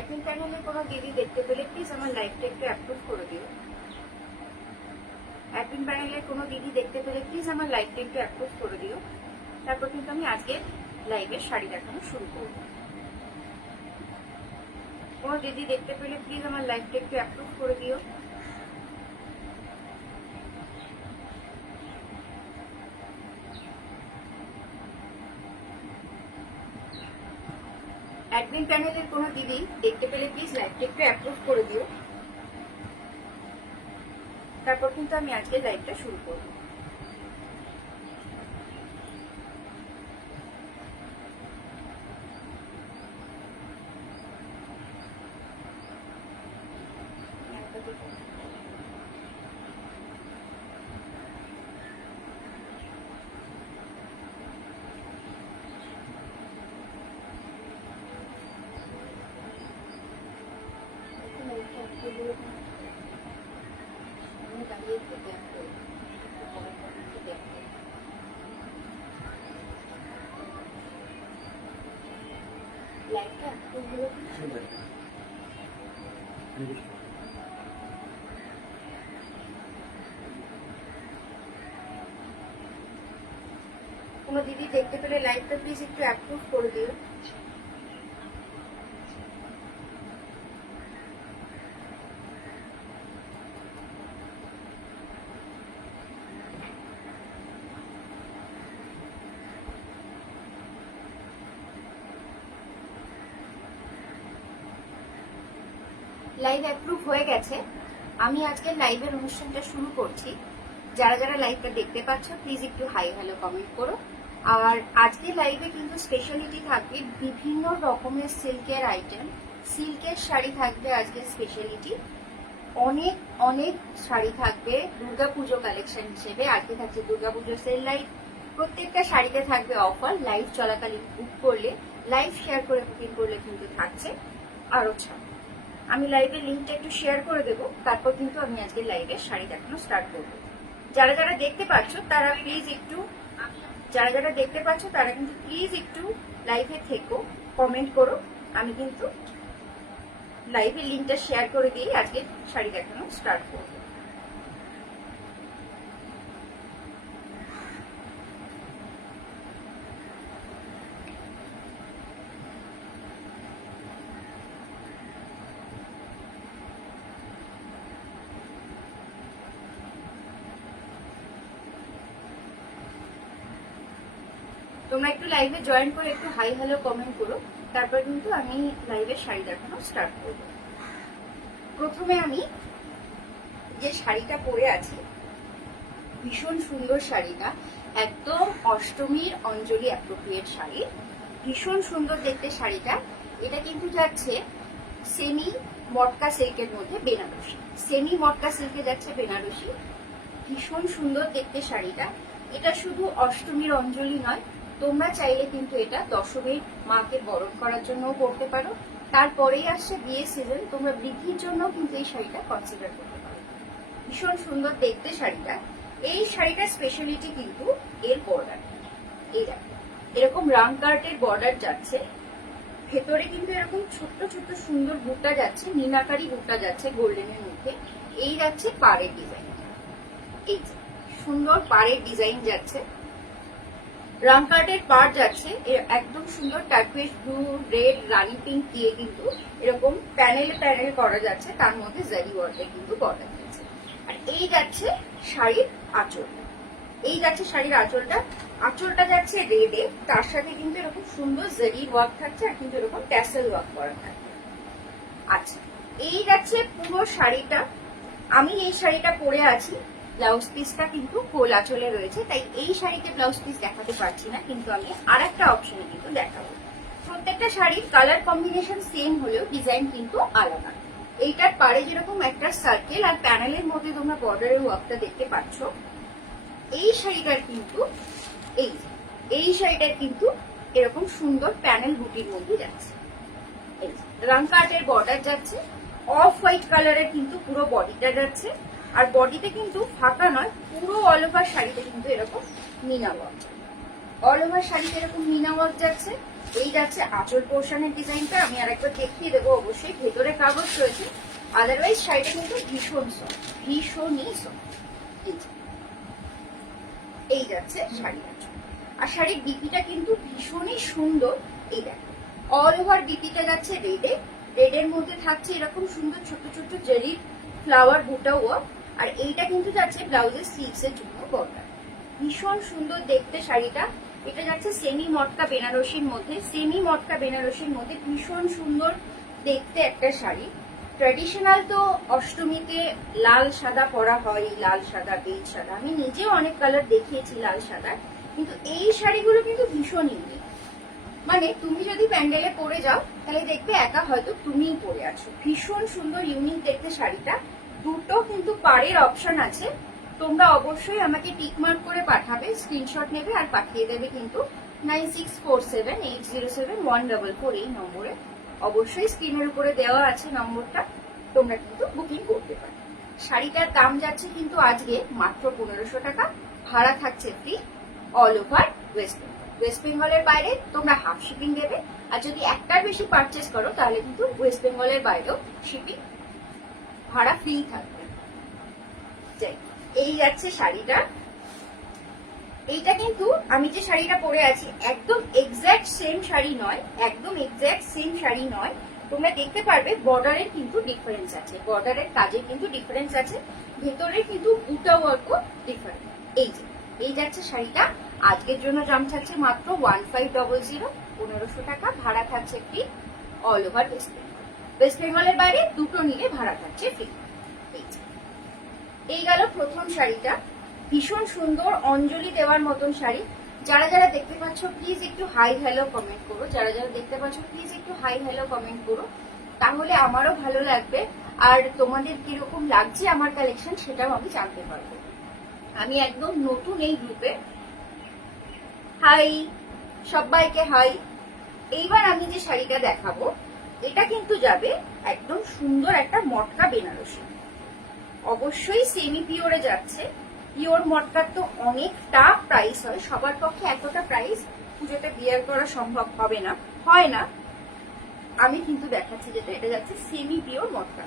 Admin প্যানেলে কোনো দিদি দেখতে পেলে প্লিজ আমার লাইভটা একটু অ্যাপ্রুভ করে দিও। অ্যাডমিন প্যানেলের কোনো দিদি দেখতে পেলে প্লিজ আমার লাইভটা একটু অ্যাপ্রুভ করে দিও। তারপর কিন্তু আমি আজকে লাইভের শাড়ি দেখানো শুরু করব। কোনো দিদি দেখতে পেলে প্লিজ আমার লাইভটা একটু অ্যাপ্রুভ করে দিও। অ্যাডমিন প্যানেলের কোনো দিদি দেখতে পেলে প্লিজ লাইভটা একটু অ্যাপ্রুভ করে দিও। তারপর কিন্তু আমি আজকে লাইভটা শুরু করব। কোনো দিদি দেখতে পেলে লাইভটা প্লিজ একটু অ্যাপ্রুভ করে দিও। লাইভ অ্যাপ্রুভ হয়ে গেছে। আমি আজকে লাইভের অনুষ্ঠানটা শুরু করছি। যারা যারা লাইভটা দেখতে পাচ্ছ প্লিজ একটু হাই হ্যালো কমেন্ট করো। আর আজকে লাইভে কিন্তু স্পেশালিটি থাকবে বিভিন্ন রকমের সিল্কের আইটেম, সিল্কের শাড়ি থাকবে আজকে স্পেশালিটি। অনেক অনেক শাড়ি থাকবে দুর্গাপুজো কালেকশন হিসেবে। আজকে থাকছে দুর্গাপুজো সেল লাইভ। প্রত্যেকটা শাড়িতে থাকবে অফার। লাইভ চলাকালীন বুক করলে, লাইভ শেয়ার করে বুকিং করলে কিন্তু থাকছে আরো ছাড়। আমি লাইভের লিঙ্কটা একটু শেয়ার করে দেবো, তারপর কিন্তু আমি আজকে লাইভে শাড়ি দেখানো স্টার্ট করবো। যারা যারা দেখতে পাচ্ছ তারা কিন্তু প্লিজ একটু লাইভে থেকো, কমেন্ট করো। আমি কিন্তু লাইভের লিঙ্কটা শেয়ার করে দিয়ে আজকে শাড়ি দেখানো স্টার্ট করবো। তোমরা একটু লাইভে জয়েন করে একটু হাই হ্যালো কমেন্ট করো, তারপর কিন্তু আমি লাইভে শাড়ি দেখানো স্টার্ট করব। প্রথমে আমি যে শাড়িটা পরে আছি, ভীষণ সুন্দর শাড়িটা, একদম অষ্টমীর অঞ্জলি অ্যাপ্রোপ্রিয়েট শাড়ি, ভীষণ সুন্দর দেখতে শাড়িটা। এটা কিন্তু যাচ্ছে সেমি মটকা সিল্কের মধ্যে বেনারসি, সেমি মটকা সিল্কে যাচ্ছে বেনারসি। ভীষণ সুন্দর দেখতে শাড়িটা। এটা শুধু অষ্টমীর অঞ্জলি নয়, তোমরা চাইলে কিন্তু এটা দশমীর মাকে বরণ করার জন্য করতে পারো। তারপরেই আসছে বিয়ের সিজন, তোমরা বৃদ্ধির জন্য কিন্তু এই শাড়িটা কনসিডার করতে পারো। ভীষণ সুন্দর দেখতে শাড়িটা। এই শাড়িটার স্পেশালিটি কিন্তু এর বর্ডার। এই দেখো, এরকম রাউন্ড কার্টের বর্ডার যাচ্ছে, ভেতরে কিন্তু এরকম ছোট্ট ছোট্ট সুন্দর বুটা যাচ্ছে, মিনাকারি বুটা যাচ্ছে গোল্ডেনের মধ্যে। এই যাচ্ছে পাড়ের ডিজাইন, এই সুন্দর পাড়ের ডিজাইন যাচ্ছে। রাউন্ড কার্টের পাড় যাচ্ছে একদম সুন্দর টার্কুইশ ব্লু, রেড, রানি পিঙ্ক দিয়ে কিন্তু এরকম প্যানেল প্যানেল করা যাচ্ছে, তার মধ্যে জারি ওয়ার্কের কিন্তু বর্ডার যাচ্ছে। আর এই যাচ্ছে শাড়ির আঁচলটা, এই যাচ্ছে শাড়ির আঁচলটা। আঁচলটা যাচ্ছে রেডে, তার সাথে কিন্তু এরকম সুন্দর জারি ওয়ার্ক থাকছে, আর কিন্তু এরকম ট্যাসেল ওয়ার্ক করা থাকছে। আচ্ছা, এই যাচ্ছে পুরো শাড়িটা। আমি এই শাড়িটা পরে আছি, ব্লাউজ পিসটা কিন্তু গোল আঁচলে রয়েছে, তাই এই শাড়িতে ব্লাউজ পিস দেখাতে পারছি না, কিন্তু আমি আর একটা অপশনে কিন্তু দেখাবো। প্রত্যেকটা শাড়ির কালার কম্বিনেশন সেম হলেও ডিজাইন কিন্তু আলাদা। এইটার পাড়ে যেরকম একটা সার্কেল আর প্যানেলের মধ্যে তোমরা বর্ডারের ওয়ার্কটা দেখতে পাচ্ছ, এই শাড়িটার কিন্তু এই শাড়িটার কিন্তু এরকম সুন্দর প্যানেল বুটির মধ্যে যাচ্ছে। এই রাউন্ড কাটের বর্ডার যাচ্ছে, অফ হোয়াইট কালারের কিন্তু পুরো বডিটা যাচ্ছে। আর বডিতে কিন্তু ফাঁকা নয়, পুরো অল ওভার শাড়িতে কিন্তু এরকম মিনা ওয়ার্ক, অল ওভার শাড়িতে এরকম মিনা ওয়ার্ক যাচ্ছে। এই যাচ্ছে আঁচল পোর্শনের ডিজাইনটা, আমি আরেকবার দেখিয়ে দেবো। অবশ্যই ভেতরে কাগজ রয়েছে, আদারওয়াইজ শাড়িটা কিন্তু ভীষণ সফট, ভীষণই সফট। এই যাচ্ছে শাড়ির আঁচল, আর শাড়ির বিপিটা কিন্তু ভীষণই সুন্দর। এই দেখো অল ওভার বিপিটা যাচ্ছে রেডে, রেডের মধ্যে থাকছে এরকম সুন্দর ছোট ছোট জেরির ফ্লাওয়ার বুটা ওয়ার্ক, আর এইটা কিন্তু যাচ্ছে ব্লাউজের স্লিভস এর জন্য বর্ডার। ভীষণ সুন্দর দেখতে শাড়িটা। এটা যাচ্ছে সেমি মটকা বেনারসির মধ্যে, সেমি মটকা বেনারসির মধ্যে ভীষণ সুন্দর দেখতে একটা শাড়ি। ট্র্যাডিশনাল তো অষ্টমীতে লাল সাদা পরা হয়, লাল সাদা বেজ সাদা, আমি নিজেও অনেক কালার দেখিয়েছি লাল সাদা, কিন্তু এই শাড়িগুলো কিন্তু ভীষণ ইউনিক। মানে তুমি যদি প্যান্ডেলে পরে যাও তাহলে দেখবে একা হয়তো তুমিই পরে আছো। ভীষণ সুন্দর ইউনিক দেখতে শাড়িটা। দুটো কিন্তু পাড়ের অপশন আছে, তোমরা অবশ্যই আমাকে টিক মার্ক করে পাঠাবে, স্ক্রিনশট নেবে আর পাঠিয়ে দেবে কিন্তু 9647807144 এই নম্বরে। অবশ্যই স্ক্রিনের উপরে দেওয়া আছে নম্বরটা, তোমরা কিন্তু বুকিং করতে পারো। শাড়িটার দাম যাচ্ছে কিন্তু আজকে মাত্র 1500 টাকা, ভাড়া থাকছে free all over West Bengal. West বেঙ্গলের বাইরে তোমরা হাফ শিপিং দেবে, আর যদি একটার বেশি পারচেস করো তাহলে কিন্তু ওয়েস্ট বেঙ্গলের বাইরেও শিপিং ভাড়া ফ্রি থাকবে। যাই, এই যাচ্ছে শাড়িটা। এইটা কিন্তু আমি যে শাড়িটা পরে আছি একদম এক্স্যাক্ট সেম শাড়ি নয়, একদম এক্স্যাক্ট সেম শাড়ি নয়। তোমরা দেখতে পারবে বর্ডারের কিন্তু ডিফারেন্স আছে, বর্ডারের কাজে কিন্তু ডিফারেন্স আছে, ভেতরে কিন্তু বুটা ওয়ার্কও ডিফারেন্ট। এই যাচ্ছে শাড়িটা। আজকের জন্য দাম থাকছে মাত্র 1500, 1500 টাকা, ভাড়া থাকছে free all over West Bengal. West বেঙ্গলের বাইরে দুটো নিলে ভাড়া থাকছে ফ্রি। এই গেল প্রথম শাড়িটা, ভীষণ সুন্দর অঞ্জলি দেওয়ার মতন শাড়ি। যারা যারা দেখতে পাচ্ছ প্লিজ একটু হাই হ্যালো কমেন্ট করো, যারা যারা দেখতে পাচ্ছ প্লিজ একটু হাই হ্যালো কমেন্ট করো, তাহলে আমারও ভালো লাগবে। আর তোমাদের কিরকম লাগছে আমার কালেকশন সেটাও আমি জানতে পারবো। আমি একদম নতুন এই গ্রুপে। হাই সবাইকে, হাই। এইবার আমি যে শাড়িটা দেখাবো এটা কিন্তু যাবে একদম সুন্দর একটা মটকা বেনারসি, অবশ্যই সেমি পিওরে যাচ্ছে। পিওর মটকার তো অনেকটা প্রাইস হয়, সবার পক্ষে এতটা প্রাইস পুজোতে বিয়ার করা সম্ভব হবে না, হয় না। আমি কিন্তু দেখাচ্ছি যেটা, এটা যাচ্ছে সেমি পিওর মটকা।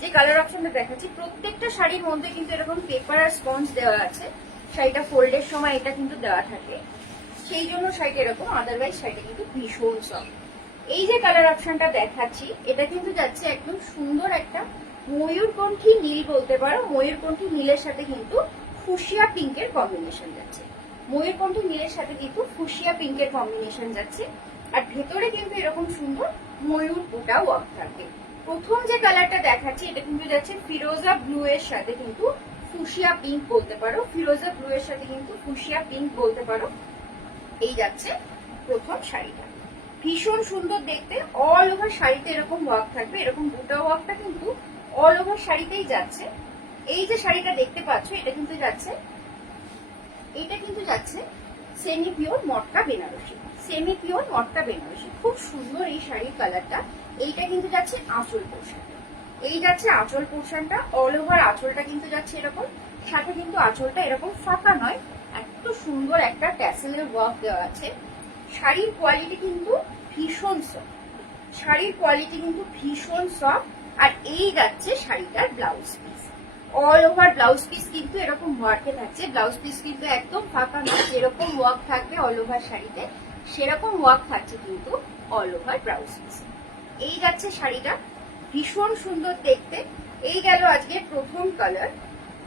যে কালার অপশনটা দেখাচ্ছি প্রত্যেকটা শাড়ির মধ্যে কিন্তু এরকম পেপার আর স্পঞ্জ দেওয়া আছে, শাড়িটা ফোল্ডের সময় এটা কিন্তু দেওয়া থাকে, সেই জন্য শাড়িটা এরকম, আদারওয়াইজ শাড়িটা কিন্তু ভীষণ সফট। এই যে কালার অপশনটা দেখাচ্ছি এটা কিন্তু যাচ্ছে একদম সুন্দর একটা ময়ূরকণ্ঠী নীল বলতে পারো, ময়ূরকণ্ঠী নীলের সাথে কিন্তু ফুসিয়া পিঙ্কের কম্বিনেশন যাচ্ছে, ময়ূরকণ্ঠী নীলের সাথে কিন্তু ফুসিয়া পিঙ্কের কম্বিনেশন যাচ্ছে। আর ভেতরে কিন্তু এরকম সুন্দর ময়ূর বুটা ওয়ার্ক থাকবে। প্রথম যে কালারটা দেখাচ্ছি এটা কিন্তু যাচ্ছে ফিরোজা ব্লু এর সাথে কিন্তু ফুসিয়া পিঙ্ক বলতে পারো, ফিরোজা ব্লু এর সাথে কিন্তু ফুসিয়া পিঙ্ক বলতে পারো। এই যাচ্ছে প্রথম শাড়িটা, ভীষণ সুন্দর দেখতে। অল ওভার শাড়িতে এরকম ওয়ার্ক থাকবে, এরকম বুটা ওয়ার্কটা কিন্তু অল ওভার শাড়িতেই যাচ্ছে। এই যে শাড়িটা দেখতে পাচ্ছ এটা কিন্তু যাচ্ছে সেমি পিওর মটকা বেনারসি, সেমি পিওর মটকা বেনারসি, খুব সুন্দর এই শাড়ির কালারটা। এইটা কিন্তু যাচ্ছে আঁচল পোর্শন, এই যাচ্ছে আঁচল পোর্শনটা, অল ওভার আঁচলটা কিন্তু যাচ্ছে এরকম, সাথে কিন্তু আঁচলটা এরকম ফাঁকা নয়, এত সুন্দর একটা ট্যাসেলের ওয়ার্ক দেওয়া আছে। শাড়ির কোয়ালিটি কিন্তু ভীষণ সফট, শাড়ির কোয়ালিটি কিন্তু ভীষণ সফট। আর এই যাচ্ছে শাড়িটার blouse piece, all over blouse piece কিন্তু এরকম ওয়ার্কে থাকছে, ব্লাউজ পিস কিন্তু একদম ফাঁকা নয়, যেরকম ওয়ার্ক থাকবে অল ওভার শাড়িতে সেরকম ওয়ার্ক থাকছে কিন্তু অল ওভার ব্লাউজ পিস। এই যাচ্ছে শাড়িটা, ভীষণ সুন্দর দেখতে। এই গেল আজকে প্রথম কালার,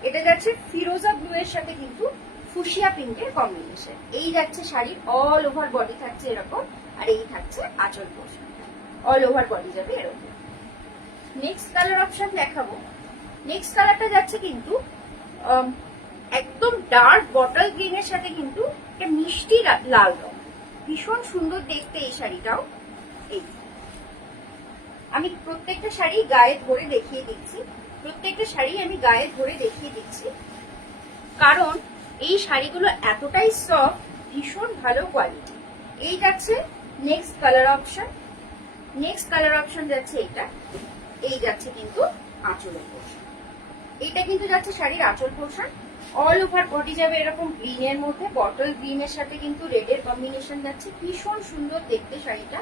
এটা যাচ্ছে ফিরোজা ব্লু এর সাথে কিন্তু ফুসিয়া পিঙ্কের কম্বিনেশন। এই যাচ্ছে শাড়ির অল ওভার বডি থাকছে এরকম, আর এই থাকছে আঁচল পোর্শন, অল ওভার বডি যাবে এরকম। নেক্সট কালার অপশন দেখাবো, নেক্সট কালারটা যাচ্ছে কিন্তু একদম ডার্ক বটল গ্রিনের সাথে কিন্তু একটা মিষ্টি লাল রং, ভীষণ সুন্দর দেখতে এই শাড়িটাও। এই আমি প্রত্যেকটা শাড়ি গায়ে ধরে দেখিয়ে দিচ্ছি, প্রত্যেকটা শাড়ি আমি গায়ে ধরে দেখিয়ে দিচ্ছি, কারণ এই শাড়িগুলো এতটাই সফট, ভীষণ ভালো কোয়ালিটি। এই যাচ্ছে next colour option, next colour option যাচ্ছে এটা। এই যাচ্ছে কিন্তু আঁচলের পোর্শন, এটা কিন্তু যাচ্ছে শাড়ির আঁচল পোর্শন। অল ওভার বডি যাবে এরকম গ্রিনের মধ্যে, বটল গ্রিনের সাথে কিন্তু রেডের কম্বিনেশন যাচ্ছে। ভীষণ সুন্দর দেখতে শাড়িটা,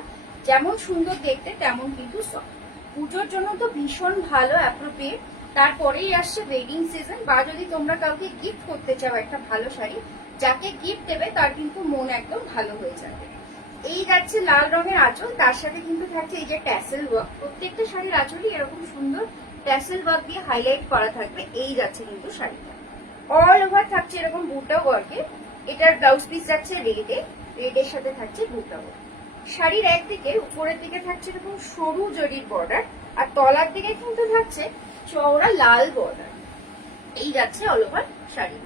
যেমন সুন্দর দেখতে তেমন কিন্তু সফট। পুজোর জন্য তো ভীষণ ভালো অ্যাপ্রোপ্রিয়েট। তারপরেই আসছে ওয়েডিং সিজন, বা যদি তোমরা কাউকে গিফট করতে চাও একটা ভালো শাড়ি, যাকে গিফট দেবে তার কিন্তু মন একদম ভালো হয়ে যাবে। এই যাচ্ছে লাল রঙের আঁচল, তার সাথে কিন্তু থাকছে এই যে ট্যাসেল ওয়ার্ক। প্রত্যেকটা শাড়ির আঁচলই এরকম সুন্দর ট্যাসেল ওয়ার্ক দিয়ে হাইলাইট করা থাকবে। এই যাচ্ছে কিন্তু শাড়িটা অল ওভার থাকছে এরকম বুটা ওয়ার্কে। এটার ব্লাউজ পিস যাচ্ছে রেডের সাথে থাকছে বুটা ওয়ার্ক। শাড়ির একদিকে উপরের দিকে থাকছে এরকম সরু জরির বর্ডার, আর তলার দিকে কিন্তু থাকছে চওড়া লাল বর্ডার। এই যাচ্ছে অল ওভার শাড়ি,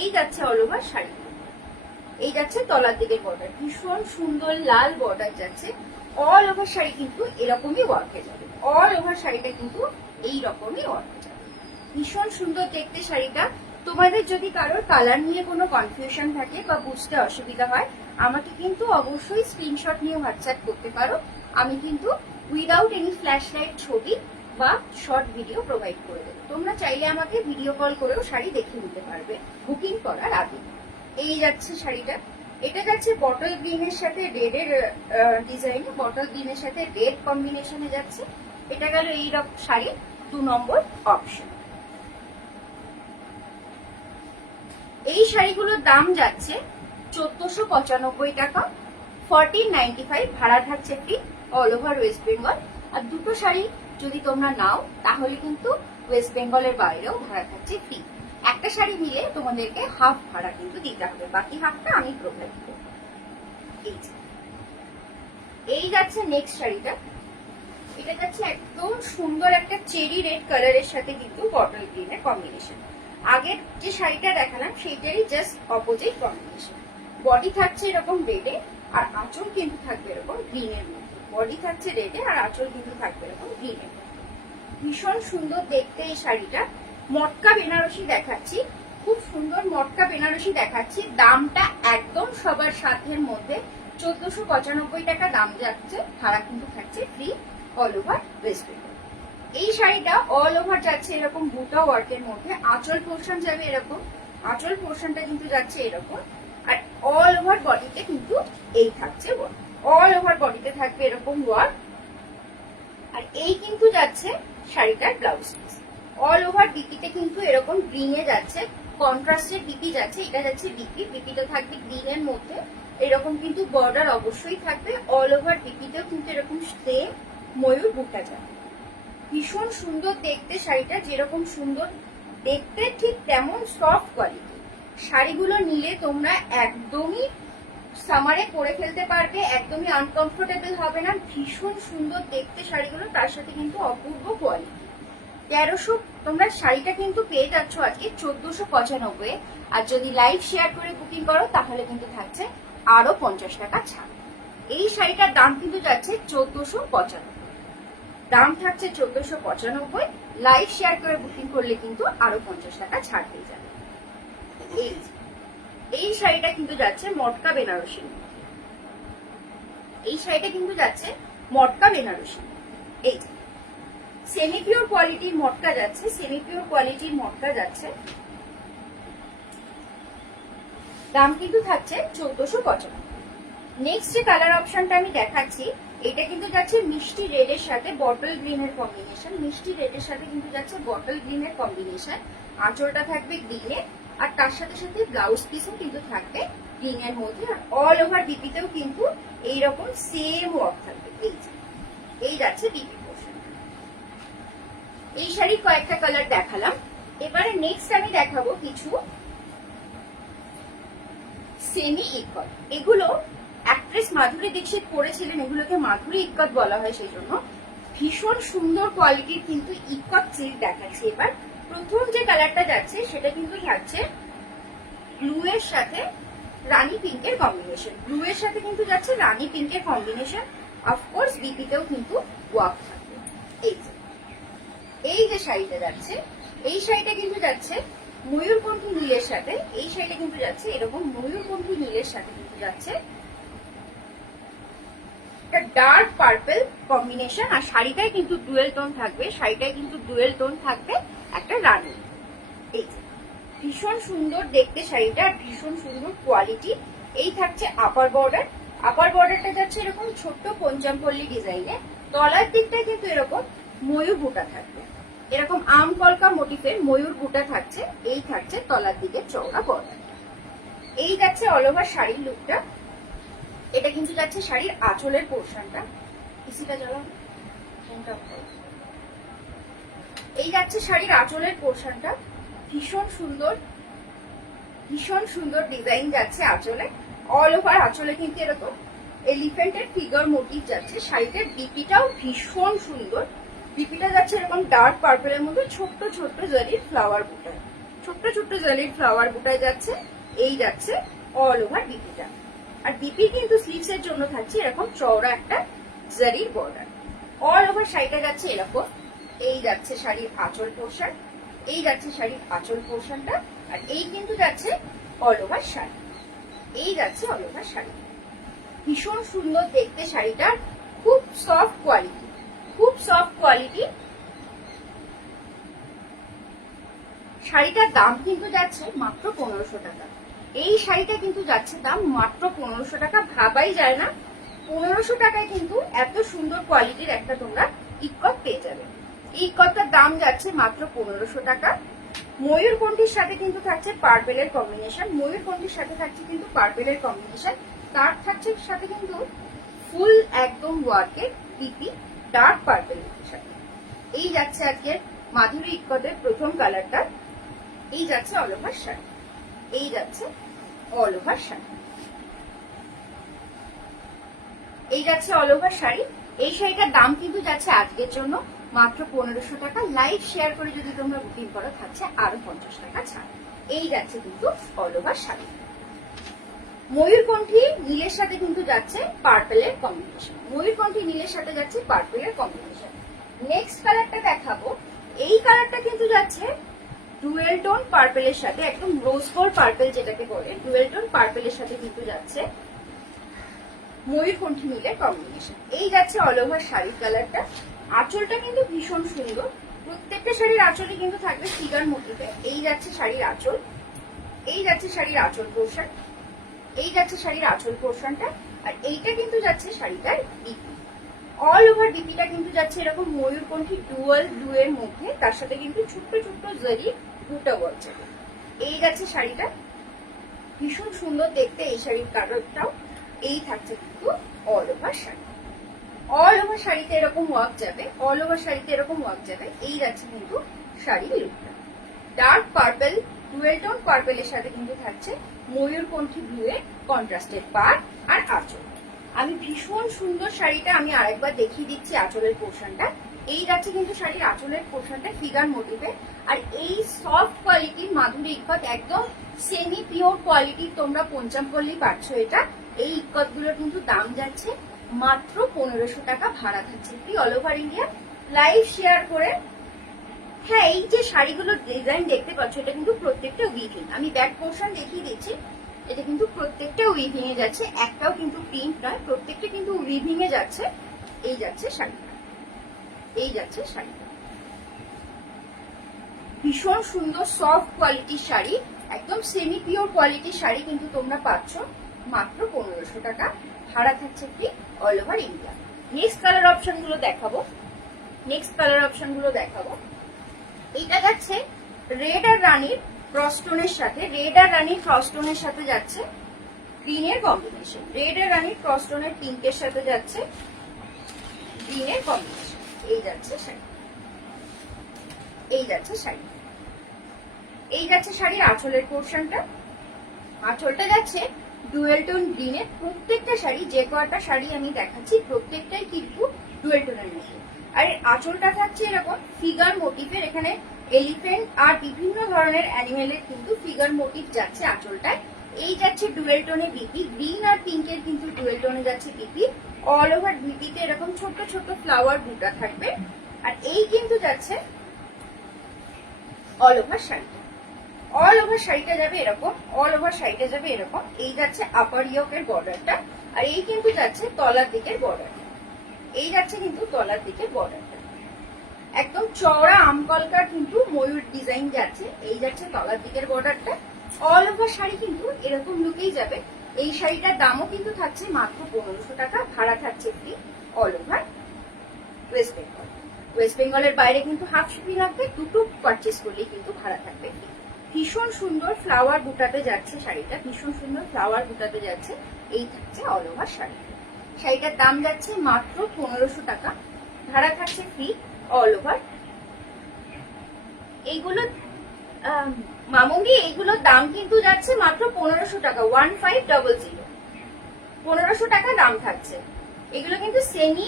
এই যাচ্ছে অল ওভার শাড়ি, এই যাচ্ছে তলার দিকের বর্ডার। ভীষণ সুন্দর লাল বর্ডার যাচ্ছে। অল ওভার শাড়ি কিন্তু এরকমই ওয়ার্কে যাবে, অল ওভার শাড়িটা কিন্তু এইরকমই ওয়ার্কে যাবে। ভীষণ সুন্দর দেখতে শাড়িটা। তোমাদের যদি কারোর কালার নিয়ে কোনো কনফিউশন থাকে বা বুঝতে অসুবিধা হয়, আমাকে কিন্তু অবশ্যই স্ক্রিনশট নিয়ে হোয়াটসঅ্যাপ করতে পারো। আমি কিন্তু উইদাউট এনি ফ্ল্যাশ লাইট ছবি বা শর্ট ভিডিও প্রোভাইড করে দেবো। তোমরা চাইলে আমাকে ভিডিও কল করেও শাড়ি দেখে নিতে পারবে বুকিং করার আগে। এই যাচ্ছে শাড়িটা, এটা যাচ্ছে বটল গ্রিনের সাথে রেডের ডিজাইন, বটল গ্রিনের সাথে রেড কম্বিনেশনে যাচ্ছে। এটা গেল এই রকম শাড়ি 2 নম্বর অপশন। এই শাড়িগুলোর দাম যাচ্ছে 1495 টাকা, 1495 ভাড়া থাকছে free all over West Bengal. আর দুটো শাড়ি যদি তোমরা নাও তাহলে কিন্তু ওয়েস্ট বেঙ্গলের বাইরেও ভাড়া থাকছে ফ্রি। একটা শাড়ি নিলে তোমাদেরকে হাফ ভাড়া কিন্তু দিতে হবে, বাকি হাফটা আমি প্রোভাইড করব। এই যাচ্ছে নেক্সট শাড়িটা, এটা যাচ্ছে একদম সুন্দর একটা চেরি রেড কালারের সাথে কিন্তু বটল গ্রিনের কম্বিনেশন। আগের যে শাড়িটা দেখালাম সেইটারই জাস্ট অপোজিট কম্বিনেশন। বডি থাকছে এরকম রেডে, আর আঁচল কিন্তু থাকবে এরকম গ্রিনের মধ্যে। বডি থাকছে রেডে আর আঁচল কিন্তু থাকবে এরকম গ্রিনের মধ্যে। ভীষণ সুন্দর দেখতে এই শাড়িটা। মটকা বেনারসি দেখাচ্ছি, খুব সুন্দর মটকা বেনারসি দেখাচ্ছি। দামটা একদম সবার সাধ্যের মধ্যে, 1495 টাকা দাম যাচ্ছে, ভাড়া কিন্তু থাকছে free all over West Bengal. এই শাড়িটা অল ওভার যাচ্ছে এরকম বুটা ওয়ার্কের মধ্যে। আঁচল পোর্শন যাবে এরকম, আঁচল পোর্শনটা কিন্তু যাচ্ছে এরকম, আর অল ওভার বডিতে কিন্তু এই থাকছে ওয়ার্ক। অল ওভার বডিতে থাকবে এরকম ওয়ার্ক, আর এই কিন্তু যাচ্ছে শাড়িটার ব্লাউজ পিস। অল ওভার বিপিতে কিন্তু এরকম গ্রিনে যাচ্ছে, কন্ট্রাস্টের বিপি যাচ্ছে। এটা যাচ্ছে বিপি, বিপিতে থাকবে গ্রিনের মধ্যে এরকম কিন্তু বর্ডার অবশ্যই থাকবে। অল ওভার বিপিতেও কিন্তু এরকম সেম ময়ূর বুটা যাবে। ভীষণ সুন্দর দেখতে শাড়িটা, যেরকম সুন্দর দেখতে ঠিক তেমন সফট কোয়ালিটি। শাড়িগুলো নিলে তোমরা একদমই সামারে পরে ফেলতে পারবে, একদমই আনকমফোর্টেবল হবে না। ভীষণ সুন্দর দেখতে শাড়িগুলো, তার সাথে কিন্তু অপূর্ব কোয়ালিটি। 1300 তোমরা শাড়িটা কিন্তু পেয়ে যাচ্ছ আজকে 1495, আর যদি লাইভ শেয়ার করে বুকিং করো তাহলে কিন্তু থাকছে আরো 50 টাকা ছাড়। এই শাড়িটার দাম কিন্তু যাচ্ছে 1495, দাম থাকছে 1495। লাইভ শেয়ার করে বুকিং করলে কিন্তু আরো 50 টাকা ছাড় পেয়ে যাবে। এই শাড়িটা কিন্তু যাচ্ছে মটকা বেনারসি, এই শাড়িটা কিন্তু যাচ্ছে মটকা বেনারসি। এই সেমি পিওর কোয়ালিটির মটকা যাচ্ছে, সেমি পিওর কোয়ালিটির মটকা যাচ্ছে, দাম কিন্তু থাকছে 1495। নেক্সট যে কালার অপশনটা আমি দেখাচ্ছি, এটা কিন্তু যাচ্ছে মিষ্টি রেডের সাথে বটল গ্রিনের কম্বিনেশন। মিষ্টি রেডের সাথে কিন্তু যাচ্ছে বটল গ্রিনের কম্বিনেশন। আঁচলটা থাকবে গ্রিনে, আর তার সাথে সাথে ব্লাউজ পিসও কিন্তু থাকবে গ্রিনের মধ্যে। আর অল ওভার বিপিতেও কিন্তু এইরকম সেম ওয়ার্ক থাকবে। এই যাচ্ছে বিপি পোর্শন। এই শাড়ির কয়েকটা কালার দেখালাম, এবারে নেক্সট আমি দেখাবো কিছু সেমি ইকট। এগুলো অ্যাক্ট্রেস মাধুরী দীক্ষিত পরেছিলেন, এগুলোকে মাধুরী ইকট বলা হয় সেই জন্য। ভীষণ সুন্দর কোয়ালিটির কিন্তু ইকট সিল্ক দেখাচ্ছি। এবার প্রথম যে কালারটা যাচ্ছে সেটা কিন্তু থাকছে ব্লু এর সাথে রানী পিঙ্কের কম্বিনেশন। ব্লু এর সাথে কিন্তু যাচ্ছে রানী পিঙ্কের কম্বিনেশন। অফকোর্স বিপিতেও কিন্তু ওয়ার্ক থাকবে। এই যে শাড়িটা যাচ্ছে, এই শাড়িটা কিন্তু যাচ্ছে ময়ূরপন্থী নীলের সাথে। এই শাড়িটা কিন্তু যাচ্ছে এরকম ময়ূরপন্থী নীলের সাথে কিন্তু যাচ্ছে একটা ডার্ক পার্পল কম্বিনেশন। আর শাড়িটাই কিন্তু ডুয়েল টোন থাকবে, শাড়িটাই কিন্তু ডুয়েল টোন থাকবে একটা রানী। এই ভীষণ সুন্দর দেখতে শাড়িটা, আর ভীষণ সুন্দর কোয়ালিটি। এই থাকছে আপার বর্ডার। আপার বর্ডারটা যাচ্ছে এরকম ছোট্ট পঞ্চমপল্লী ডিজাইনে। তলার দিকটায় কিন্তু এরকম ময়ূর বুটা থাকবে, এরকম আম কলকা মোটিফের ময়ূর বুটা থাকছে। এই থাকছে তলার দিকে চওড়া বর্ডার। এই যাচ্ছে অল ওভার শাড়ির লুকটা। এটা কিন্তু যাচ্ছে শাড়ির আঁচলের পোর্শনটা। ইসিটা জ্বালাও। এই যাচ্ছে শাড়ির আঁচলের পোর্শনটা। ভীষণ সুন্দর, ভীষণ সুন্দর ডিজাইন যাচ্ছে আঁচলে। অল ওভার আঁচলে কিন্তু এরকম এলিফ্যান্টের ফিগার মোটিভ যাচ্ছে। শাড়িটার বিপিটাও ভীষণ সুন্দর। বিপিটা যাচ্ছে এরকম ডার্ক পার্পলের মধ্যে ছোট্ট ছোট্ট জারির ফ্লাওয়ার বুটায়, ছোট্ট ছোট্ট জারির ফ্লাওয়ার বুটায় যাচ্ছে। এই যাচ্ছে অল ওভার বিপিটা। আর বিপি কিন্তু স্লিভস এর জন্য থাকছে এরকম চওড়া একটা জারির বর্ডার। অল ওভার শাড়িটা যাচ্ছে এরকম। এই যাচ্ছে শাড়ির আঁচল পোর্শন, এই যাচ্ছে শাড়ির আঁচল পোর্শনটা। আর এই কিন্তু যাচ্ছে অল ওভার শাড়ি। এই যাচ্ছে অল ওভার শাড়ি। ভীষণ সুন্দর দেখতে শাড়িটা, খুব সফট কোয়ালিটি, খুব সফট কোয়ালিটি। শাড়িটার দাম কিন্তু যাচ্ছে মাত্র 1500 টাকা। এই শাড়িটা কিন্তু যাচ্ছে দাম মাত্র 1500 টাকা। ভাবাই যায় না 1500 টাকায় কিন্তু এত সুন্দর কোয়ালিটির একটা তোমরা ইকট পেয়ে যাবে। এই ইকটটার দাম যাচ্ছে মাত্র 1500 টাকা। ময়ূরকণ্ঠীর সাথে কিন্তু থাকছে পার্পেলের কম্বিনেশন, ময়ূরকণ্ঠীর সাথে থাকছে কিন্তু পার্পেলের কম্বিনেশন। তার থাকছে সাথে কিন্তু ফুল একদম ওয়ার্কের পিপি ডার্ক পার্পেলের সাথে। এই যাচ্ছে আজকের মাধুরী ইকটের প্রথম কালারটা। এই যাচ্ছে অল ওভার শাড়ি। এই যাচ্ছে অল ওভার শাড়ি। এই যাচ্ছে অল ওভার শাড়ি। এই শাড়িটার দাম কিন্তু যাচ্ছে আজকের জন্য মাত্র 1500 টাকা। লাইভ শেয়ার করে যদি তোমরা বুকিং করো থাকছে আরো 50 টাকা ছাড়। এই যাচ্ছে কিন্তু অল ওভার শাড়ি। ময়ূরকণ্ঠী নীলের সাথে কিন্তু যাচ্ছে পার্পেলের কম্বিনেশন, ময়ূরকণ্ঠী নীলের সাথে যাচ্ছে পার্পেলের কম্বিনেশন। নেক্সট কালারটা দেখাবো। এই কালারটা কিন্তু যাচ্ছে ডুয়েল টোন পার্পেলের সাথে, একদম রোজ গোল্ড পার্পেল যেটাকে বলে, ডুয়েল টোন পার্পেলের সাথে কিন্তু যাচ্ছে ময়ূরকণ্ঠী নীলের কম্বিনেশন। এই যাচ্ছে অল ওভার শাড়ির কালারটা। আঁচলটা কিন্তু ভীষণ সুন্দর। প্রত্যেকটা শাড়ির আঁচলে কিন্তু থাকবে ফিগার মোটিভে। এই যাচ্ছে শাড়ির আঁচল, এই যাচ্ছে শাড়ির আঁচল পোর্শন, এই যাচ্ছে শাড়ির আঁচল পোর্শনটা। আর এইটা কিন্তু যাচ্ছে শাড়িটার ডিপি। অল ওভার ডিপিটা কিন্তু যাচ্ছে এরকম ময়ূরকণ্ঠী ডুয়াল ব্লু এর মধ্যে, তার সাথে কিন্তু ছোট্ট ছোট্ট জারি বুটা ওয়ার্ক যাবে। এই যাচ্ছে শাড়িটা, ভীষণ সুন্দর দেখতে এই শাড়ির কালারটাও। এই থাকছে কিন্তু all over sari. All over শাড়িতে এরকম ওয়ার্ক যাবে, অল ওভার শাড়িতে এরকম ওয়ার্ক যাবে। এই যাচ্ছে কিন্তু শাড়ির লুকটা। ডার্ক পার্পল, ডুয়েল টোন পার্পেলের সাথে কিন্তু থাকছে ময়ূরকণ্ঠী ব্লু এর কন্ট্রাস্টেড পাড় আর আঁচল। আমি ভীষণ সুন্দর শাড়িটা আমি আরেকবার দেখিয়ে দিচ্ছি আঁচলের পোর্শনটা। এই যাচ্ছে কিন্তু শাড়ির আঁচলের পোর্শনটা ফিগার মোটিভে। আর এই সফট কোয়ালিটির মাধুরী ইকট, একদম সেমি পিওর কোয়ালিটির তোমরা পঞ্চমপল্লী পাচ্ছ এটা। এই ইকট গুলোর কিন্তু দাম যাচ্ছে মাত্র 1500 টাকা। ভাড়া থাকছে free all over India. Live share করে। হ্যাঁ, এই যে শাড়িগুলোর ডিজাইন দেখতে পাচ্ছ এটা কিন্তু প্রত্যেকটা উইভিং। আমি ব্যাক পোর্শন দেখিয়ে দিচ্ছি। এটা কিন্তু প্রত্যেকটা উইভিং এ যাচ্ছে, একটাও কিন্তু প্রিন্ট নয়, প্রত্যেকটা কিন্তু উইভিং এ যাচ্ছে। এই যাচ্ছে শাড়িটা, এই যাচ্ছে শাড়িটা। ভীষণ সুন্দর সফট কোয়ালিটির শাড়ি, একদম সেমি পিওর কোয়ালিটির শাড়ি কিন্তু তোমরা পাচ্ছ মাত্র 1500 টাকা। ভাড়া থাকছে free all over India. Next colour option গুলো দেখাবো, নেক্সট কালার অপশন গুলো দেখাবো। এটা যাচ্ছে রেড আর রানীর ক্রসটোনের সাথে, রেড আর রানীর ক্রসটোনের সাথে যাচ্ছে গ্রিনের কম্বিনেশন, রেড আর রানীর ক্রসটোনের পিঙ্কের সাথে যাচ্ছে গ্রিনের কম্বিনেশন। এই যাচ্ছে শাড়ি, এই যাচ্ছে শাড়ি। এই যাচ্ছে শাড়ির আঁচলের পোর্শনটা। আঁচলটা যাচ্ছে ডুয়েল টোন গ্রিনের। প্রত্যেকটা শাড়ি, যে কয়টা শাড়ি আমি দেখাচ্ছি প্রত্যেকটাই কিন্তু ডুয়েল টোনের মধ্যে। আর আঁচলটা থাকছে এরকম ফিগার মোটিভের, এখানে এলিফ্যান্ট আর বিভিন্ন ধরনের অ্যানিমেলের কিন্তু ফিগার মোটিভ যাচ্ছে আঁচলটায়। এই যাচ্ছে ডুয়েল টোনে বিপি, গ্রিন আর পিঙ্কের কিন্তু ডুয়েল টোনে যাচ্ছে বিপি। অল ওভার বিপিতে এরকম ছোট ছোট ফ্লাওয়ার বুটা থাকবে। আর এই কিন্তু যাচ্ছে অল ওভার শাড়িটা, অল ওভার শাড়িটা যাবে এরকম, অল ওভার শাড়িটা যাবে এরকম। এই যাচ্ছে আপার ইয়োকের বর্ডারটা, আর এই কিন্তু যাচ্ছে তলার দিকের বর্ডারটা। এই যাচ্ছে কিন্তু তলার দিকের বর্ডারটা। একদম চওড়া আমকলকার কিন্তু ময়ূর ডিজাইন যাচ্ছে। এই যাচ্ছে তলার দিকের বর্ডারটা। অল ওভার শাড়ি কিন্তু এরকম লুকেই যাবে। এই শাড়িটার দামও কিন্তু থাকছে মাত্র 1500 টাকা, ভাড়া থাকছে free all over West Bengal. West বেঙ্গলের বাইরে কিন্তু হাফ শিপিং লাগবে, দুটো পারচেস করলেই কিন্তু ভাড়া থাকবে। ভীষণ সুন্দর ফ্লাওয়ার বুটাতে যাচ্ছে শাড়িটা, ভীষণ সুন্দর ফ্লাওয়ার বুটাতে যাচ্ছে। এই থাকছে অল ওভার শাড়ি। শাড়িটার দাম যাচ্ছে মাত্র 1500 টাকা, ভাড়া থাকছে ফ্রি অল ওভার। এইগুলো মামুনি, এইগুলোর দাম কিন্তু যাচ্ছে মাত্র 1500 টাকা, 1500 1500 টাকা দাম থাকছে। এগুলো কিন্তু সেমি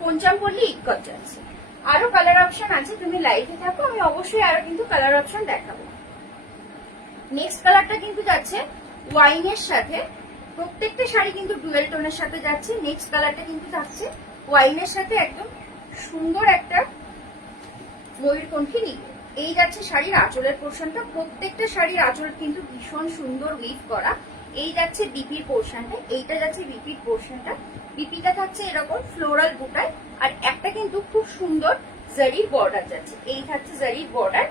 পঞ্চামপল্লী ইক্কত যাচ্ছে। আরো কালার অপশন আছে, তুমি লাইভে থাকো, আমি অবশ্যই আরো কিন্তু কালার অপশন দেখাবো। নেক্সট কালারটা কিন্তু যাচ্ছে ওয়াইনের সাথে, প্রত্যেকটা শাড়ি কিন্তু ডুয়েল টোনের সাথে যাচ্ছে। নেক্সট কালারটা কিন্তু থাকছে ওয়াইনের সাথে একদম সুন্দর একটা ময়ূরকণ্ঠী নীল। এই যাচ্ছে শাড়ির আঁচলের পোর্শনটা, প্রত্যেকটা শাড়ির আঁচল কিন্তু ভীষণ সুন্দর উইভ করা। এই যাচ্ছে বিপির পোর্শনটা, এইটা যাচ্ছে বিপির পোর্শনটা। বিপিটা থাকছে এরকম ফ্লোরাল বুটায়, আর একটা কিন্তু খুব সুন্দর জারির বর্ডার যাচ্ছে। এই থাকছে জারির বর্ডার।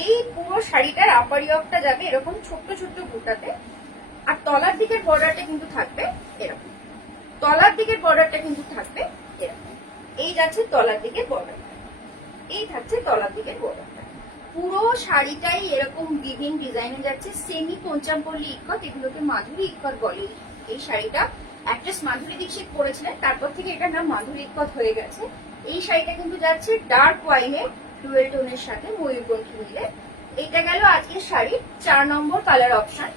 এই পুরো শাড়িটার আপার ইয়কটা যাবে এরকম ছোট্ট ছোট্ট বুটাতে, আর তলার দিকের বর্ডারটা কিন্তু থাকবে এরকম। তলার দিকের বর্ডারটা কিন্তু থাকবে এরকম। এই যাচ্ছে তলার দিকের বর্ডারটা, এই থাকছে তলার দিকের বর্ডারটা। পুরো শাড়িটাই এরকম বিভিন্ন ডিজাইনে যাচ্ছে। সেমি পঞ্চামপল্লী ইক্কত, এগুলোকে মাধুরী ইক্কত বলে। এই শাড়িটা অ্যাক্ট্রেস মাধুরী দীক্ষিত পরেছিলেন, তারপর থেকে এটার নাম মাধুরী ইক্কত হয়ে গেছে। এই শাড়িটা কিন্তু যাচ্ছে ডার্ক ওয়াইনের ডুয়েল টোনের সাথে ময়ূরকণ্ঠী মিলে। এটা গেল আজকের শাড়ির 4 নম্বর কালার অপশন।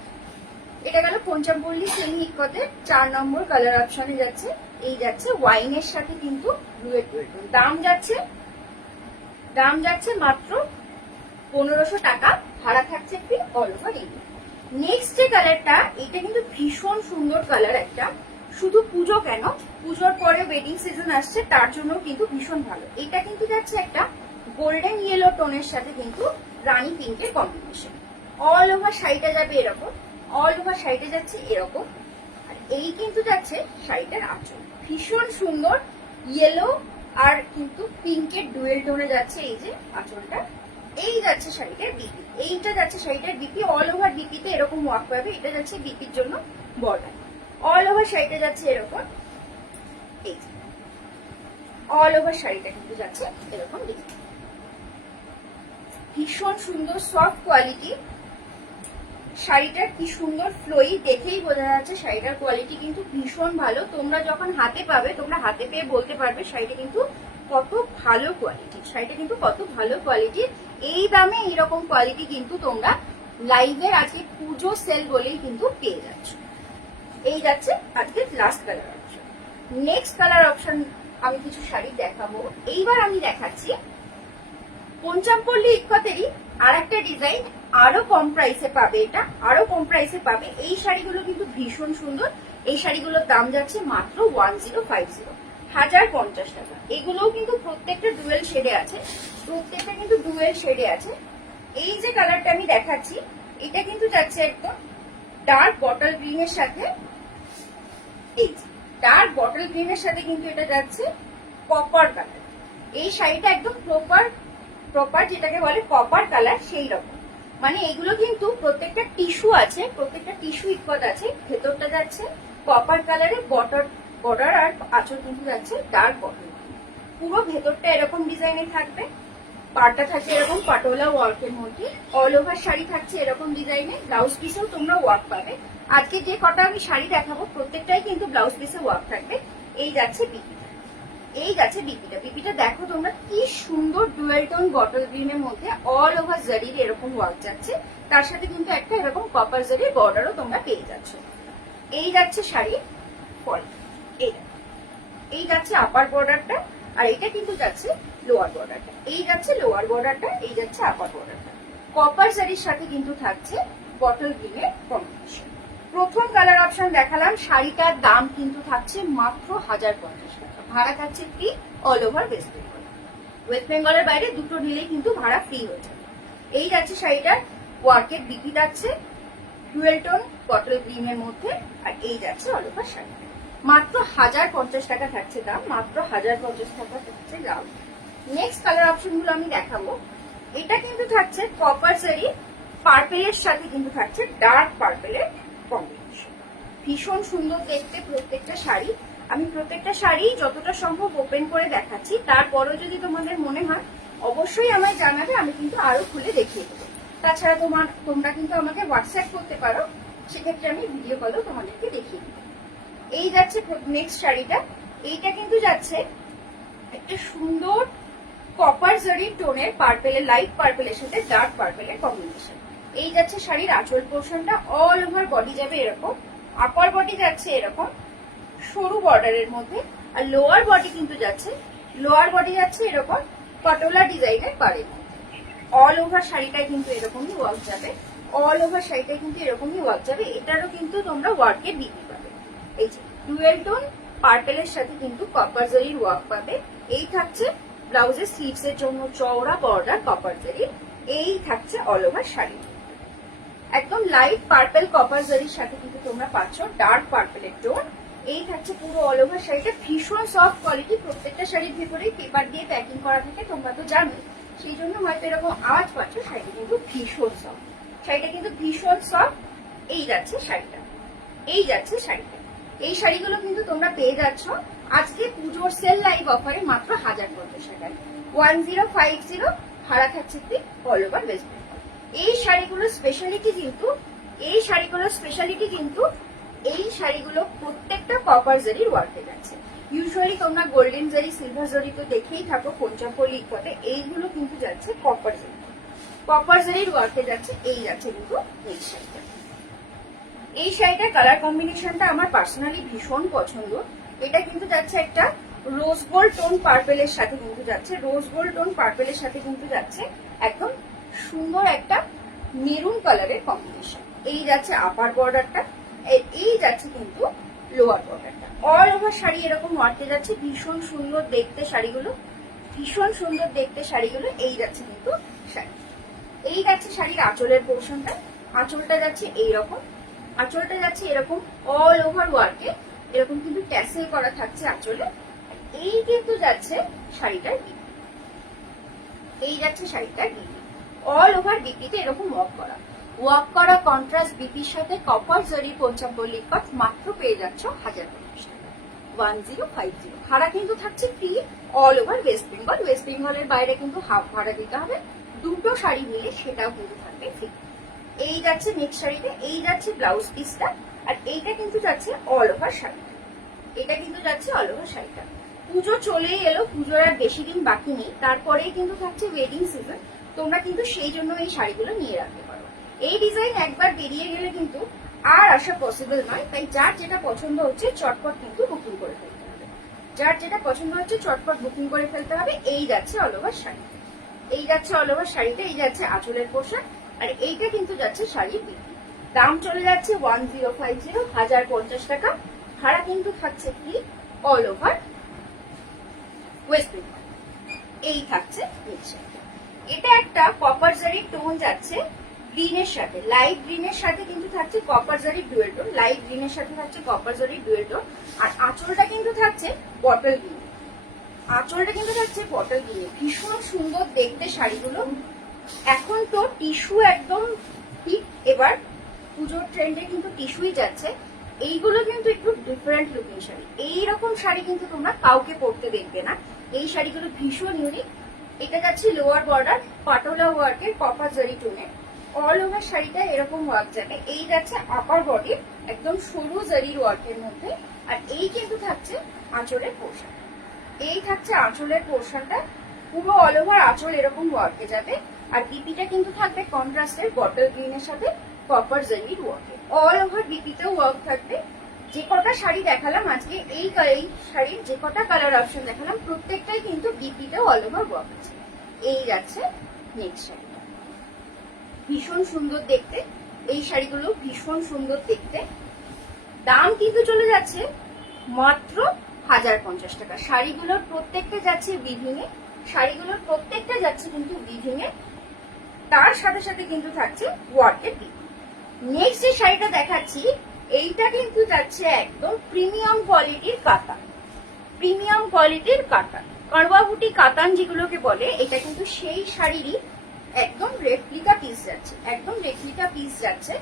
এটা গেল পঞ্চামপল্লী সেমি ইক্কতের 4 নম্বর কালার অপশনে যাচ্ছে। এই যাচ্ছে ওয়াইনের সাথে কিন্তু ডুয়েল টোন। দাম যাচ্ছে মাত্র 1500 টাকা, ভাড়া থাকছে free all over India. Next যে কালারটা, এটা কিন্তু ভীষণ সুন্দর কালার একটা। শুধু পুজো কেন, পুজোর পরে ওয়েডিং সিজন আসছে, তার জন্য কিন্তু ভীষণ ভালো। এটা কিন্তু যাচ্ছে একটা গোল্ডেন ইয়েলো টোনের সাথে কিন্তু রানী পিঙ্কের কম্বিনেশন। অল ওভার শাড়িটা যাবে এরকম, অল ওভার শাড়িটা যাচ্ছে এরকম। আর এই কিন্তু যাচ্ছে শাড়িটার আঁচল, ভীষণ সুন্দর ইয়েলো আর কিন্তু পিঙ্কের ডুয়েল টোনে যাচ্ছে এই যে আঁচলটা। এই যাচ্ছে শাড়িটার বিপি, এইটা যাচ্ছে শাড়িটার বিপি। অল ওভার বিপিতে এরকম ওয়ার্ক পাবে। এটা যাচ্ছে বিপির জন্য বর্ডার। অল ওভার শাড়িটা যাচ্ছে এরকম, এই অল ওভার শাড়িটা কিন্তু যাচ্ছে এরকম ডিজাইন। ভীষণ সুন্দর সফট কোয়ালিটি শাড়িটার, কি সুন্দর ফ্লোই, দেখেই বোঝা যাচ্ছে শাড়িটার কোয়ালিটি কিন্তু ভীষণ ভালো। তোমরা যখন হাতে পাবে, তোমরা হাতে পেয়ে বলতে পারবে শাড়িটা কিন্তু কত ভালো কোয়ালিটি, শাড়িটা কিন্তু কত ভালো কোয়ালিটির। এই দামে এইরকম কোয়ালিটি কিন্তু তোমরা লাইভের আজকে পুজো সেল বলেই কিন্তু পেয়ে যাচ্ছ। এই যাচ্ছে আজকে last colour option. Next colour option আমি কিছু শাড়ি দেখাবো। এইবার আমি দেখাচ্ছি পঞ্চামপল্লী ইক্কতেরই আর একটা ডিজাইন, আরো কম প্রাইসে পাবে। এটা আরো কম প্রাইসে পাবে। এই শাড়িগুলো কিন্তু ভীষণ সুন্দর। এই শাড়িগুলোর দাম যাচ্ছে মাত্র 1050 টাকা। এগুলোও কিন্তু প্রত্যেকটা ডুয়েল শেডে আছে, প্রত্যেকটা কিন্তু ডুয়েল শেডে আছে। এই যে কালারটা আমি দেখাচ্ছি, এটা কিন্তু যাচ্ছে একদম ডার্ক বটল গ্রিনের সাথে, এই ডার্ক বটল গ্রিনের সাথে কিন্তু এটা যাচ্ছে কপার কালার। এই শাড়িটা একদম প্রপার যেটাকে বলে কপার কালার, সেই রকম। মানে এগুলো কিন্তু প্রত্যেকটা টিস্যু আছে, প্রত্যেকটা টিস্যু ইক্কত আছে। ভেতরটা যাচ্ছে কপার কালারে বর্ডার, আর আঁচল কিন্তু যাচ্ছে ডার্ক বটল। পুরো ভেতরটা এরকম ডিজাইনে থাকবে, পাড়টা থাকছে এরকম পাটোলা ওয়ার্কের মধ্যে। অল ওভার শাড়ি থাকছে এরকম ডিজাইনে। ব্লাউজ পিসেও তোমরা ওয়ার্ক পাবে। আজকে যে কটা আমি শাড়ি দেখাবো প্রত্যেকটাই কিন্তু ব্লাউজ পিসে ওয়ার্ক থাকবে। এই যাচ্ছে বিপিটা, এই যাচ্ছে বিপিটা দেখো তোমরা, কি সুন্দর ডুয়েল টোন বটল গ্রিনের মধ্যে অল ওভার জারির এরকম ওয়ার্ক যাচ্ছে। তার সাথে কিন্তু একটা এরকম কপার জারির বর্ডারও তোমরা পেয়ে যাচ্ছ। এই যাচ্ছে শাড়ি ফল, এই যাচ্ছে আপার বর্ডারটা, আর এটা কিন্তু যাচ্ছে লোয়ার বর্ডারটা। এই যাচ্ছে লোয়ার বর্ডারটা, এই যাচ্ছে আপার বর্ডারটা। কপার জারির সাথে কিন্তু থাকছে বটল গ্রিনের কম্বিনেশন। প্রথম কালার অপশন দেখালাম। শাড়িটার দাম কিন্তু থাকছে মাত্র 1050 টাকা, ভাড়া থাকছে free all over West Bengal. West বেঙ্গলের বাইরে দুটো নিলেই কিন্তু ভাড়া ফ্রি হয়ে যাবে। এই যাচ্ছে শাড়িটার ওয়ার্কের বিকি যাচ্ছে ডুয়েল টোন বটল গ্রিনের মধ্যে, আর এই যাচ্ছে অল ওভার শাড়ি। মাত্র 1050 টাকা থাকছে দাম, মাত্র 1050 টাকা থাকছে দাম। নেক্সট কালার অপশন গুলো আমি দেখাবো। এটা কিন্তু থাকছে কপার জারি পার্পেলের সাথে কিন্তু থাকছে ডার্ক পার্পেলের কম্বিনেশন। ভীষণ সুন্দর দেখতে প্রত্যেকটা শাড়ি। আমি প্রত্যেকটা শাড়ি যতটা সম্ভব ওপেন করে দেখাচ্ছি, তারপরেও যদি তোমাদের মনে হয় অবশ্যই আমায় জানাবে, আমি কিন্তু আরো খুলে দেখিয়ে দেবো। তাছাড়া তোমরা কিন্তু আমাকে হোয়াটসঅ্যাপ করতে পারো, সেক্ষেত্রে আমি ভিডিও কলেও তোমাদেরকে দেখিয়ে দেবো। এই যাচ্ছে নেক্সট শাড়িটা। এইটা কিন্তু যাচ্ছে একটা সুন্দর কপার জারি টোনের পার্পেলের, লাইট পার্পেলের সাথে ডার্ক পার্পেলের কম্বিনেশন। এই যাচ্ছে শাড়ির আঁচল পোর্শনটা, অল ওভার বডি যাবে এরকম, আপার বডি যাচ্ছে এরকম সরু বর্ডারের মধ্যে, আর লোয়ার বডি কিন্তু যাচ্ছে এরকম পটোলা ডিজাইনের পাড়ের মধ্যে। অল ওভার শাড়িটায় কিন্তু এরকমই ওয়ার্ক যাবে, অল ওভার শাড়িটায় কিন্তু এরকমই ওয়ার্ক যাবে। এটারও কিন্তু তোমরা ওয়ার্কের বিক্রি পাবে। এই যে ডুয়েল টোন পার্পেলের সাথে কিন্তু কপার জারির ওয়ার্ক পাবে। এই থাকছে ব্লাউজের স্লিভস এর জন্য চওড়া বর্ডার কপার জারি। এই থাকছে অল ওভার শাড়ি, একদম লাইট পার্পেল কপার জারির সাথে কিন্তু তোমরা পাচ্ছ ডার্ক পার্পেলের টোন। এই থাকছে পুরো অল ওভার শাড়িটা, ভীষণ সফট কোয়ালিটি। প্রত্যেকটা শাড়ির ভেতরেই পেপার দিয়ে প্যাকিং করা থাকে, তোমরা তো জানোই, সেই জন্য হয়তো এরকম আওয়াজ পাচ্ছ। শাড়িটা কিন্তু ভীষণ সফট, শাড়িটা কিন্তু ভীষণ সফট। এই যাচ্ছে শাড়িটা, এই যাচ্ছে শাড়িটা। এই শাড়িগুলো কিন্তু তোমরা পেয়ে যাচ্ছ আজকে পুজোর সেল লাইভ অফারে মাত্র 1050 টাকায়। 1050 ভাড়া থাকছে অল ওভার ওয়েস্ট বেঙ্গল। এই শাড়িগুলোর স্পেশালিটি কিন্তু এই শাড়িগুলো প্রত্যেকটা কপার জারির ওয়ার্কে যাচ্ছে। ইউজুয়ালি তোমরা গোল্ডেন জারি, সিলভার জারি তো দেখেই থাকো পঞ্চমপল্লী ইকোতে, এইগুলো কিন্তু যাচ্ছে কপার জারির ওয়ার্কে যাচ্ছে। এই যাচ্ছে কিন্তু এই শাড়িটা। এই শাড়িটার কালার কম্বিনেশনটা আমার পার্সোনালি ভীষণ পছন্দ। এটা কিন্তু যাচ্ছে একটা রোজ গোল্ড টোন পার্পেলের সাথে কিন্তু যাচ্ছে, রোজ গোল্ড টোন পার্পেলের সাথে কিন্তু যাচ্ছে একদম সুন্দর একটা মেরুন কালারের কম্বিনেশন। এই যাচ্ছে আপার বর্ডারটা, এই যাচ্ছে কিন্তু লোয়ার বর্ডারটা। অল ওভার শাড়ি এরকম ওয়ার্কে যাচ্ছে, ভীষণ সুন্দর দেখতে শাড়িগুলো, ভীষণ সুন্দর দেখতে শাড়িগুলো। এই যাচ্ছে কিন্তু শাড়ি, এই যাচ্ছে শাড়ির আঁচলের পোর্শনটা। আঁচলটা যাচ্ছে এইরকম, আঁচলটা যাচ্ছে এরকম অল ওভার ওয়ার্কে, এরকম কিন্তু ট্যাসেল করা থাকছে আঁচলে। এই কিন্তু যাচ্ছে শাড়িটার বিপি, এই যাচ্ছে শাড়িটার বিপি, অল ওভার বিপিতে এরকম ওয়ার্ক করা কন্ট্রাস্ট বিপির সাথে কপার জারি পঞ্চমপল্লী কাট মাত্র পেয়ে যাচ্ছ 1050 টাকা। 1050 ভাড়া কিন্তু থাকছে free all over West Bengal. West বেঙ্গলের বাইরে কিন্তু হাফ ভাড়া দিতে হবে, দুটো শাড়ি মিলে সেটাও কিন্তু থাকবে ফ্রি। এই যাচ্ছে নেক্সট শাড়িতে, এই যাচ্ছে ব্লাউজ পিসটা, আর এইটা কিন্তু যাচ্ছে অল ওভার শাড়িটা, এটা কিন্তু যাচ্ছে অল ওভার শাড়িটা। পুজো চলেই এলো, পুজোর আর বেশি দিন বাকি নেই, তারপরেই কিন্তু থাকছে ওয়েডিং সিজন। তোমরা কিন্তু সেই জন্য এই শাড়িগুলো নিয়ে রাখতে পারো। এই ডিজাইন একবার বেরিয়ে গেলে কিন্তু আর আসা পসিবল নয়, তাই যার যেটা পছন্দ হচ্ছে চটপট কিন্তু বুকিং করে ফেলতে হবে, যার যেটা পছন্দ হচ্ছে চটপট বুকিং করে ফেলতে হবে। এই যাচ্ছে অল ওভার শাড়ি, এই যাচ্ছে অল ওভার শাড়িতে, এই যাচ্ছে আঁচলের পোশাক, আর এইটা কিন্তু যাচ্ছে শাড়ির বিক্রি। দাম চলে যাচ্ছে 1050, 1050 টাকা। ভাড়া কিন্তু থাকছে free all over West Bengal. এই থাকছে এটা একটা কপার জারির টোন যাচ্ছে গ্রিনের সাথে, লাইট গ্রিনের সাথে কিন্তু থাকছে কপার জারির ডুয়েল টোন, লাইট গ্রিনের সাথে থাকছে কপার জারির ডুয়েল টোন। আর আঁচলটা কিন্তু থাকছে বটল গ্রিন, আঁচলটা কিন্তু থাকছে বটল গ্রিনে। ভীষণ সুন্দর দেখতে শাড়িগুলো। এখন তো টিস্যু একদম ঠিক, এবার পুজোর ট্রেন্ডে কিন্তু টিস্যুই যাচ্ছে। এইগুলো কিন্তু একটু ডিফারেন্ট লুকিং শাড়ি, এইরকম শাড়ি কিন্তু তোমরা কাউকে পরতে দেখবে না। এই শাড়িগুলো ভীষণ ইউনিক। এটা যাচ্ছে লোয়ার বর্ডার পাটোলা ওয়ার্কের কপার জারি টোনে, অল ওভার শাড়িটা এরকম ওয়ার্ক যাবে। এই যাচ্ছে আপার বডি একদম সরু জারির ওয়ার্কের মধ্যে, আর এই কিন্তু থাকছে আঁচলের পোর্শন, এই থাকছে আঁচলের পোর্শনটা, পুরো অল ওভার আঁচল এরকম ওয়ার্কে যাবে। আর বিপিটা কিন্তু থাকবে কন্ট্রাস্টের বটল গ্রিনের সাথে কপার জারির ওয়ার্কে, অল ওভার বিপিতেও ওয়ার্ক থাকবে। যে কটা শাড়ি দেখালাম আজকে, এই শাড়ির যে কটা কালার অপশন দেখালাম প্রত্যেকটাই কিন্তু বিপিতেও অল ওভার ওয়ার্ক আছে। এই যাচ্ছে নেক্সট শাড়িটা, ভীষণ সুন্দর দেখতে, এই শাড়িগুলো ভীষণ সুন্দর দেখতে। দাম কিন্তু চলে যাচ্ছে মাত্র 1050 টাকা। শাড়িগুলোর প্রত্যেকটা যাচ্ছে উইভিং এ, শাড়িগুলোর প্রত্যেকটা যাচ্ছে কিন্তু উইভিং এ, তার সাথে সাথে কিন্তু থাকছে ওয়ার্কের বিপি। নেক্সট যে শাড়িটা দেখাচ্ছি, এইটা কিন্তু যাচ্ছে একদম প্রিমিয়াম কোয়ালিটির কাতান, প্রিমিয়াম কোয়ালিটির কাতান, কারওয়া বুটি কাতান যেগুলোকে বলে, এটা কিন্তু সেই শাড়িরই একদম রেপ্লিকা পিস যাচ্ছে, একদম রেপ্লিকা পিস যাচ্ছে।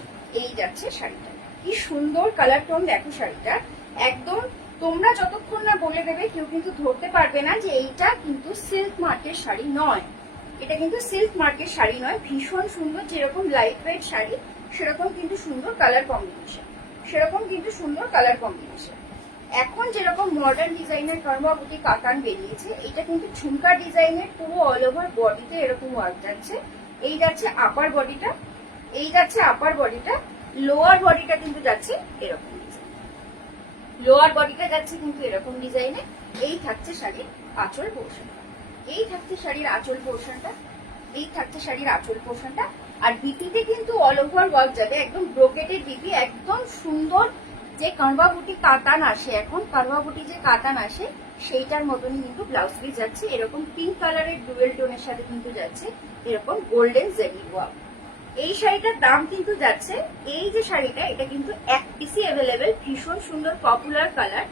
এই যাচ্ছে শাড়িটা, কি সুন্দর কালার টোন দেখো শাড়িটা, একদম তোমরা যতক্ষণ না বলে দেবে কেউ কিন্তু ধরতে পারবে না যে এইটা কিন্তু সিল্ক মার্কের শাড়ি নয়। এটা কিন্তু সিল্ক মার্কের শাড়ি নয়, ভীষণ সুন্দর, যেরকম লাইট ওয়েট শাড়ি সেরকম কিন্তু সুন্দর কালার কম্বিনেশন, সেরকম কিন্তু সুন্দর কালার কম্বিনেশন। এখন যেরকম মডার্ন ডিজাইনের কারওয়া বুটি কাতান বেরিয়েছে, এটা কিন্তু ঝুমকা ডিজাইনের, পুরো অল ওভার বডিতে এরকম ওয়ার্ক যাচ্ছে। এই যাচ্ছে আপার বডিটা, এই যাচ্ছে আপার বডিটা, লোয়ার বডিটা কিন্তু যাচ্ছে এরকম ডিজাইন, লোয়ার বডিটা যাচ্ছে কিন্তু এরকম ডিজাইনে। এই থাকছে শাড়ির আঁচল পোর্শনটা, এই থাকছে শাড়ির আঁচল পোর্শনটা, এই থাকছে শাড়ির আঁচল পোর্শনটা। আর বিপিতে কিন্তু অল ওভার ওয়ার্ক যাবে, একদম ব্রোকেটেড বিপি, একদম সুন্দর। যে কারওয়া বুটি কাতান আসে এখন, কারওয়া বুটি যে কাতান আসে সেইটার মতনই কিন্তু ব্লাউজ পিস যাচ্ছে, এরকম পিঙ্ক কালারের ডুয়েল টোনের সাথে কিন্তু যাচ্ছে এরকম গোল্ডেন জেরি ওয়ার্ক। এই শাড়িটার দাম কিন্তু যাচ্ছে, এই যে শাড়িটা এটা কিন্তু এক পিসি অ্যাভেলেবেল, ভীষণ সুন্দর পপুলার কালার,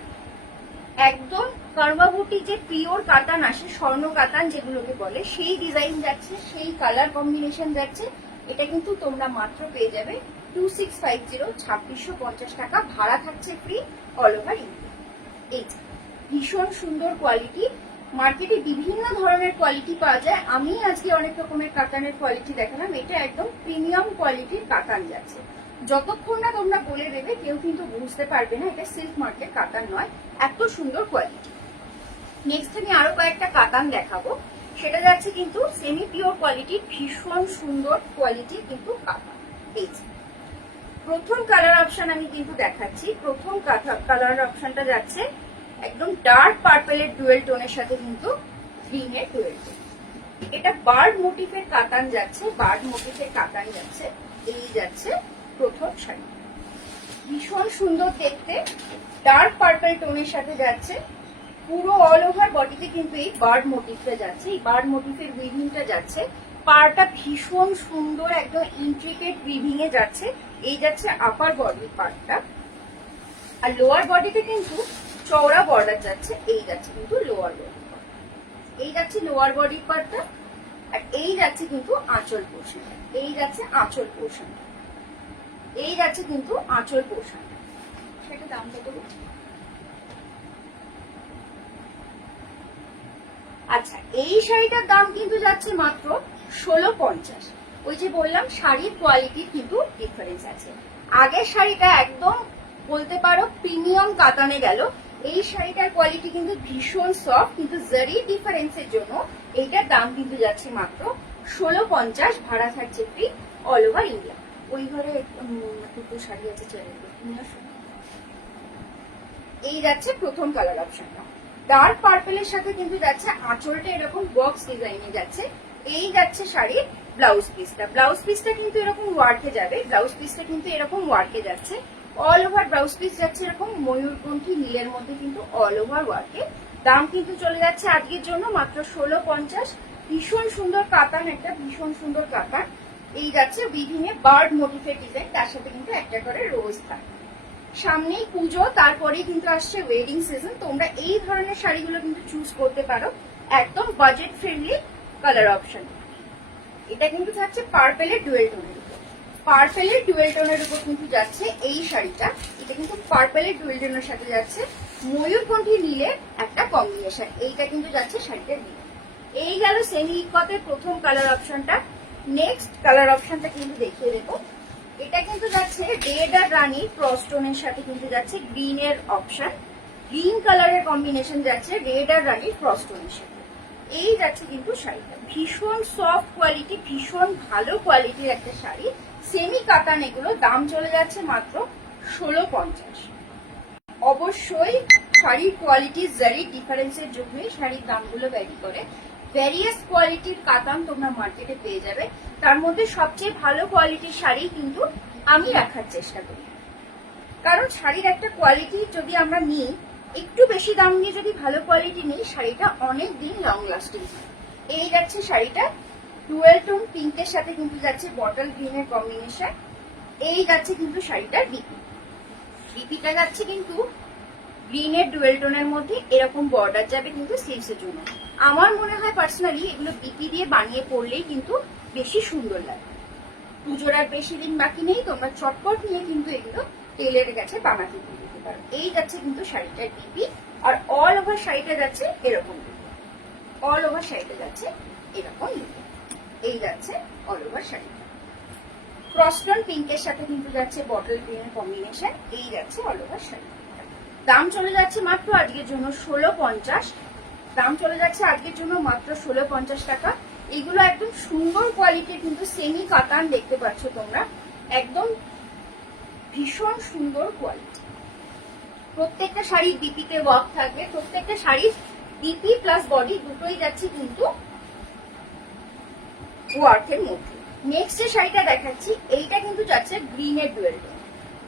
একদম কারওয়া বুটি যে পিওর কাতান আসে, স্বর্ণ কাতান যেগুলোকে বলে, সেই ডিজাইন যাচ্ছে, সেই কালার কম্বিনেশন যাচ্ছে। এটা কিন্তু তোমরা মাত্র পেয়ে যাবে 2650, 2650 টাকা, ভাড়া থাকছে ফ্রি অল ওভার ইন্ডিয়া। এই ভীষণ সুন্দর কোয়ালিটি, মার্কেটে বিভিন্ন ধরনের কোয়ালিটি পাওয়া যায়, আমি আজকে অনেক রকমের কাতানের কোয়ালিটি দেখালাম। এটা একদম প্রিমিয়াম কোয়ালিটির কাতান যাচ্ছে, যতক্ষণ না তোমরা বলে দেবে কেউ কিন্তু বুঝতে পারবে না এটা সিল্ক মার্কেট কাতান নয়, এত সুন্দর কোয়ালিটি। নেক্সট আমি আরো কয়েকটা কাতান দেখাবো, সেটা যাচ্ছে কিন্তু সেমি পিওর কোয়ালিটির, ভীষণ সুন্দর কোয়ালিটি কিন্তু কাতান। এই প্রথম কালার অপশন আমি কিন্তু দেখাচ্ছি, প্রথম কালার অপশনটা যাচ্ছে একদম ডার্ক পার্পেলের ডুয়েল টোনের সাথে কিন্তু গ্রিনের ডুয়েল টোন। এটা বার্ড মোটিফের কাতান যাচ্ছে, বার্ড মোটিফের কাতান যাচ্ছে। এই যাচ্ছে প্রথম শাড়ি, ভীষণ সুন্দর দেখতে, ডার্ক পার্পল টোনের সাথে যাচ্ছে, পুরো অল ওভার বডিতে কিন্তু এই বার্ড মোটিফটা যাচ্ছে, এই বার্ড মোটিফের উইভিংটা যাচ্ছে, পাড়টা ভীষণ সুন্দর একদম ইন্ট্রিকেট উইভিং এ যাচ্ছে। এই যাচ্ছে আপার বডির পার্টটা, আর লোয়ার বডিতে কিন্তু চওড়া বর্ডার যাচ্ছে। এই যাচ্ছে কিন্তু লোয়ার বডি, এই যাচ্ছে লোয়ার বডির পার্টটা, আর এই যাচ্ছে কিন্তু আঁচল পোর্শন, এই যাচ্ছে আঁচল পোর্শন, এই যাচ্ছে কিন্তু আঁচল পোর্শন। সেটা দাম কত? আচ্ছা, এই শাড়িটার দাম কিন্তু যাচ্ছে মাত্র 1650। ওই যে বললাম শাড়ির কোয়ালিটির কিন্তু ডিফারেন্স আছে, আগের শাড়িটা একদম বলতে পারো প্রিমিয়াম কাতানে গেল, এই শাড়িটার কোয়ালিটি কিন্তু ভীষণ সফট, কিন্তু জারি ডিফারেন্সের জন্য এইটার দাম কিন্তু যাচ্ছে মাত্র 1650, ভাড়া থাকছে ফ্রি অল ওভার ইন্ডিয়া। ওই ঘরে দুটো শাড়ি আছে, এই যাচ্ছে প্রথম কালার অপশনটা, ডার্ক পার্পেলের সাথে কিন্তু যাচ্ছে আঁচলটা এরকম বক্স ডিজাইনে যাচ্ছে। এই যাচ্ছে শাড়ির ব্লাউজ পিসটা, ব্লাউজ পিসটা কিন্তু এরকম ওয়ার্কে যাবে, ব্লাউজ পিসটা কিন্তু এরকম ওয়ার্কে যাচ্ছে, অল ওভার ব্লাউজ পিস যাচ্ছে এরকম ময়ূরকণ্ঠী নীলের মধ্যে কিন্তু অল ওভার ওয়ার্কে। দাম কিন্তু চলে যাচ্ছে আজকের জন্য মাত্র 1650। ভীষণ সুন্দর কাতান, একটা ভীষণ সুন্দর কাতান। এই যাচ্ছে বিভিন্ন বার্ড মোটিফের ডিজাইন, তার সাথে কিন্তু একটা করে রোজ থাকে। সামনেই পুজো, তারপরেই কিন্তু আসছে ওয়েডিং সিজন, তোমরা এই ধরনের শাড়িগুলো কিন্তু চুজ করতে পারো, একদম বাজেট ফ্রেন্ডলি কালার অপশন। এটা কিন্তু থাকছে পার্পেলের ডুয়েল টোনের উপর, পার্পেলের ডুয়েল টোনের উপর কিন্তু যাচ্ছে এই শাড়িটা, এটা কিন্তু পার্পেলের ডুয়েল টোনের সাথে যাচ্ছে ময়ূরকণ্ঠী নীলের একটা কম্বিনেশন। এইটা কিন্তু যাচ্ছে শাড়িটার নীল। এই গেল সেমি ইকতের প্রথম কালার অপশনটা। নেক্সট কালার অপশনটা কিন্তু দেখিয়ে দেবো, এটা কিন্তু যাচ্ছে রেড আর রানী ক্রস টোনের সাথে কিন্তু যাচ্ছে গ্রিনের অপশন, গ্রিন কালারের কম্বিনেশন যাচ্ছে রেড আর রানী ক্রস টোনের সাথে। এই যাচ্ছে কিন্তু শাড়িটা, ভীষণ সফট কোয়ালিটি, ভীষণ ভালো কোয়ালিটির একটা শাড়ি, সেমি কাতান এগুলো। দাম চলে যাচ্ছে মাত্র 1650। অবশ্যই শাড়ির কোয়ালিটি জারি ডিফারেন্সের জন্যই শাড়ির দামগুলো ভ্যারি করে। ভ্যারিয়াস কোয়ালিটির কাতান তোমরা মার্কেটে পেয়ে যাবে, তার মধ্যে সবচেয়ে ভালো কোয়ালিটির শাড়ি কিন্তু আমি রাখার চেষ্টা করি, কারণ শাড়ির একটা কোয়ালিটি যদি আমরা নিই, একটু বেশি দাম নিয়ে যদি ভালো কোয়ালিটি নিই, শাড়িটা অনেক দিন লং লাস্টিং। এই যাচ্ছে শাড়িটা ডুয়েল টোন পিঙ্কের সাথে কিন্তু যাচ্ছে বটল গ্রিনের কম্বিনেশন। এই যাচ্ছে কিন্তু শাড়িটার বিপি, বিপিটা যাচ্ছে কিন্তু গ্রিনের ডুয়েল টোনের মধ্যে, এরকম বর্ডার যাবে কিন্তু স্লিভস এর জন্য। আমার মনে হয় পার্সোনালি এগুলো বিপি দিয়ে বানিয়ে পরলেই কিন্তু বেশি সুন্দর লাগে। পুজোর আর বেশি দিন বাকি নেই, তোমরা চটপট নিয়ে কিন্তু এগুলো টেলারের কাছে বানাতে দিতে পারো। এই যাচ্ছে কিন্তু শাড়িটার বিপি, আর অল ওভার শাড়িটা যাচ্ছে এরকম বিপি, অল ওভার শাড়িটা যাচ্ছে এরকম বিপি। এই যাচ্ছে অল ওভার শাড়িটা। ক্রসটন পিঙ্কের সাথে কিন্তু যাচ্ছে বটল গ্রিনের কম্বিনেশন। এই যাচ্ছে অল ওভার শাড়ি। দাম চলে যাচ্ছে মাত্র আজকের জন্য 1650। দাম চলে যাচ্ছে আজকের জন্য মাত্র 1650 টাকা। এগুলো একদম সুন্দর কোয়ালিটির কিন্তু সেমি কাতান দেখতে পাচ্ছ তোমরা, একদম ভীষণ সুন্দর কোয়ালিটি। প্রত্যেকটা শাড়ির ডিপিতে ওয়ার্ক থাকবে, প্রত্যেকটা শাড়ির ডিপি প্লাস বডি দুটোই যাচ্ছে কিন্তু ওয়ার্কের মধ্যে। নেক্সট যে শাড়িটা দেখাচ্ছি এইটা কিন্তু যাচ্ছে গ্রিনের ডুয়েল টোন।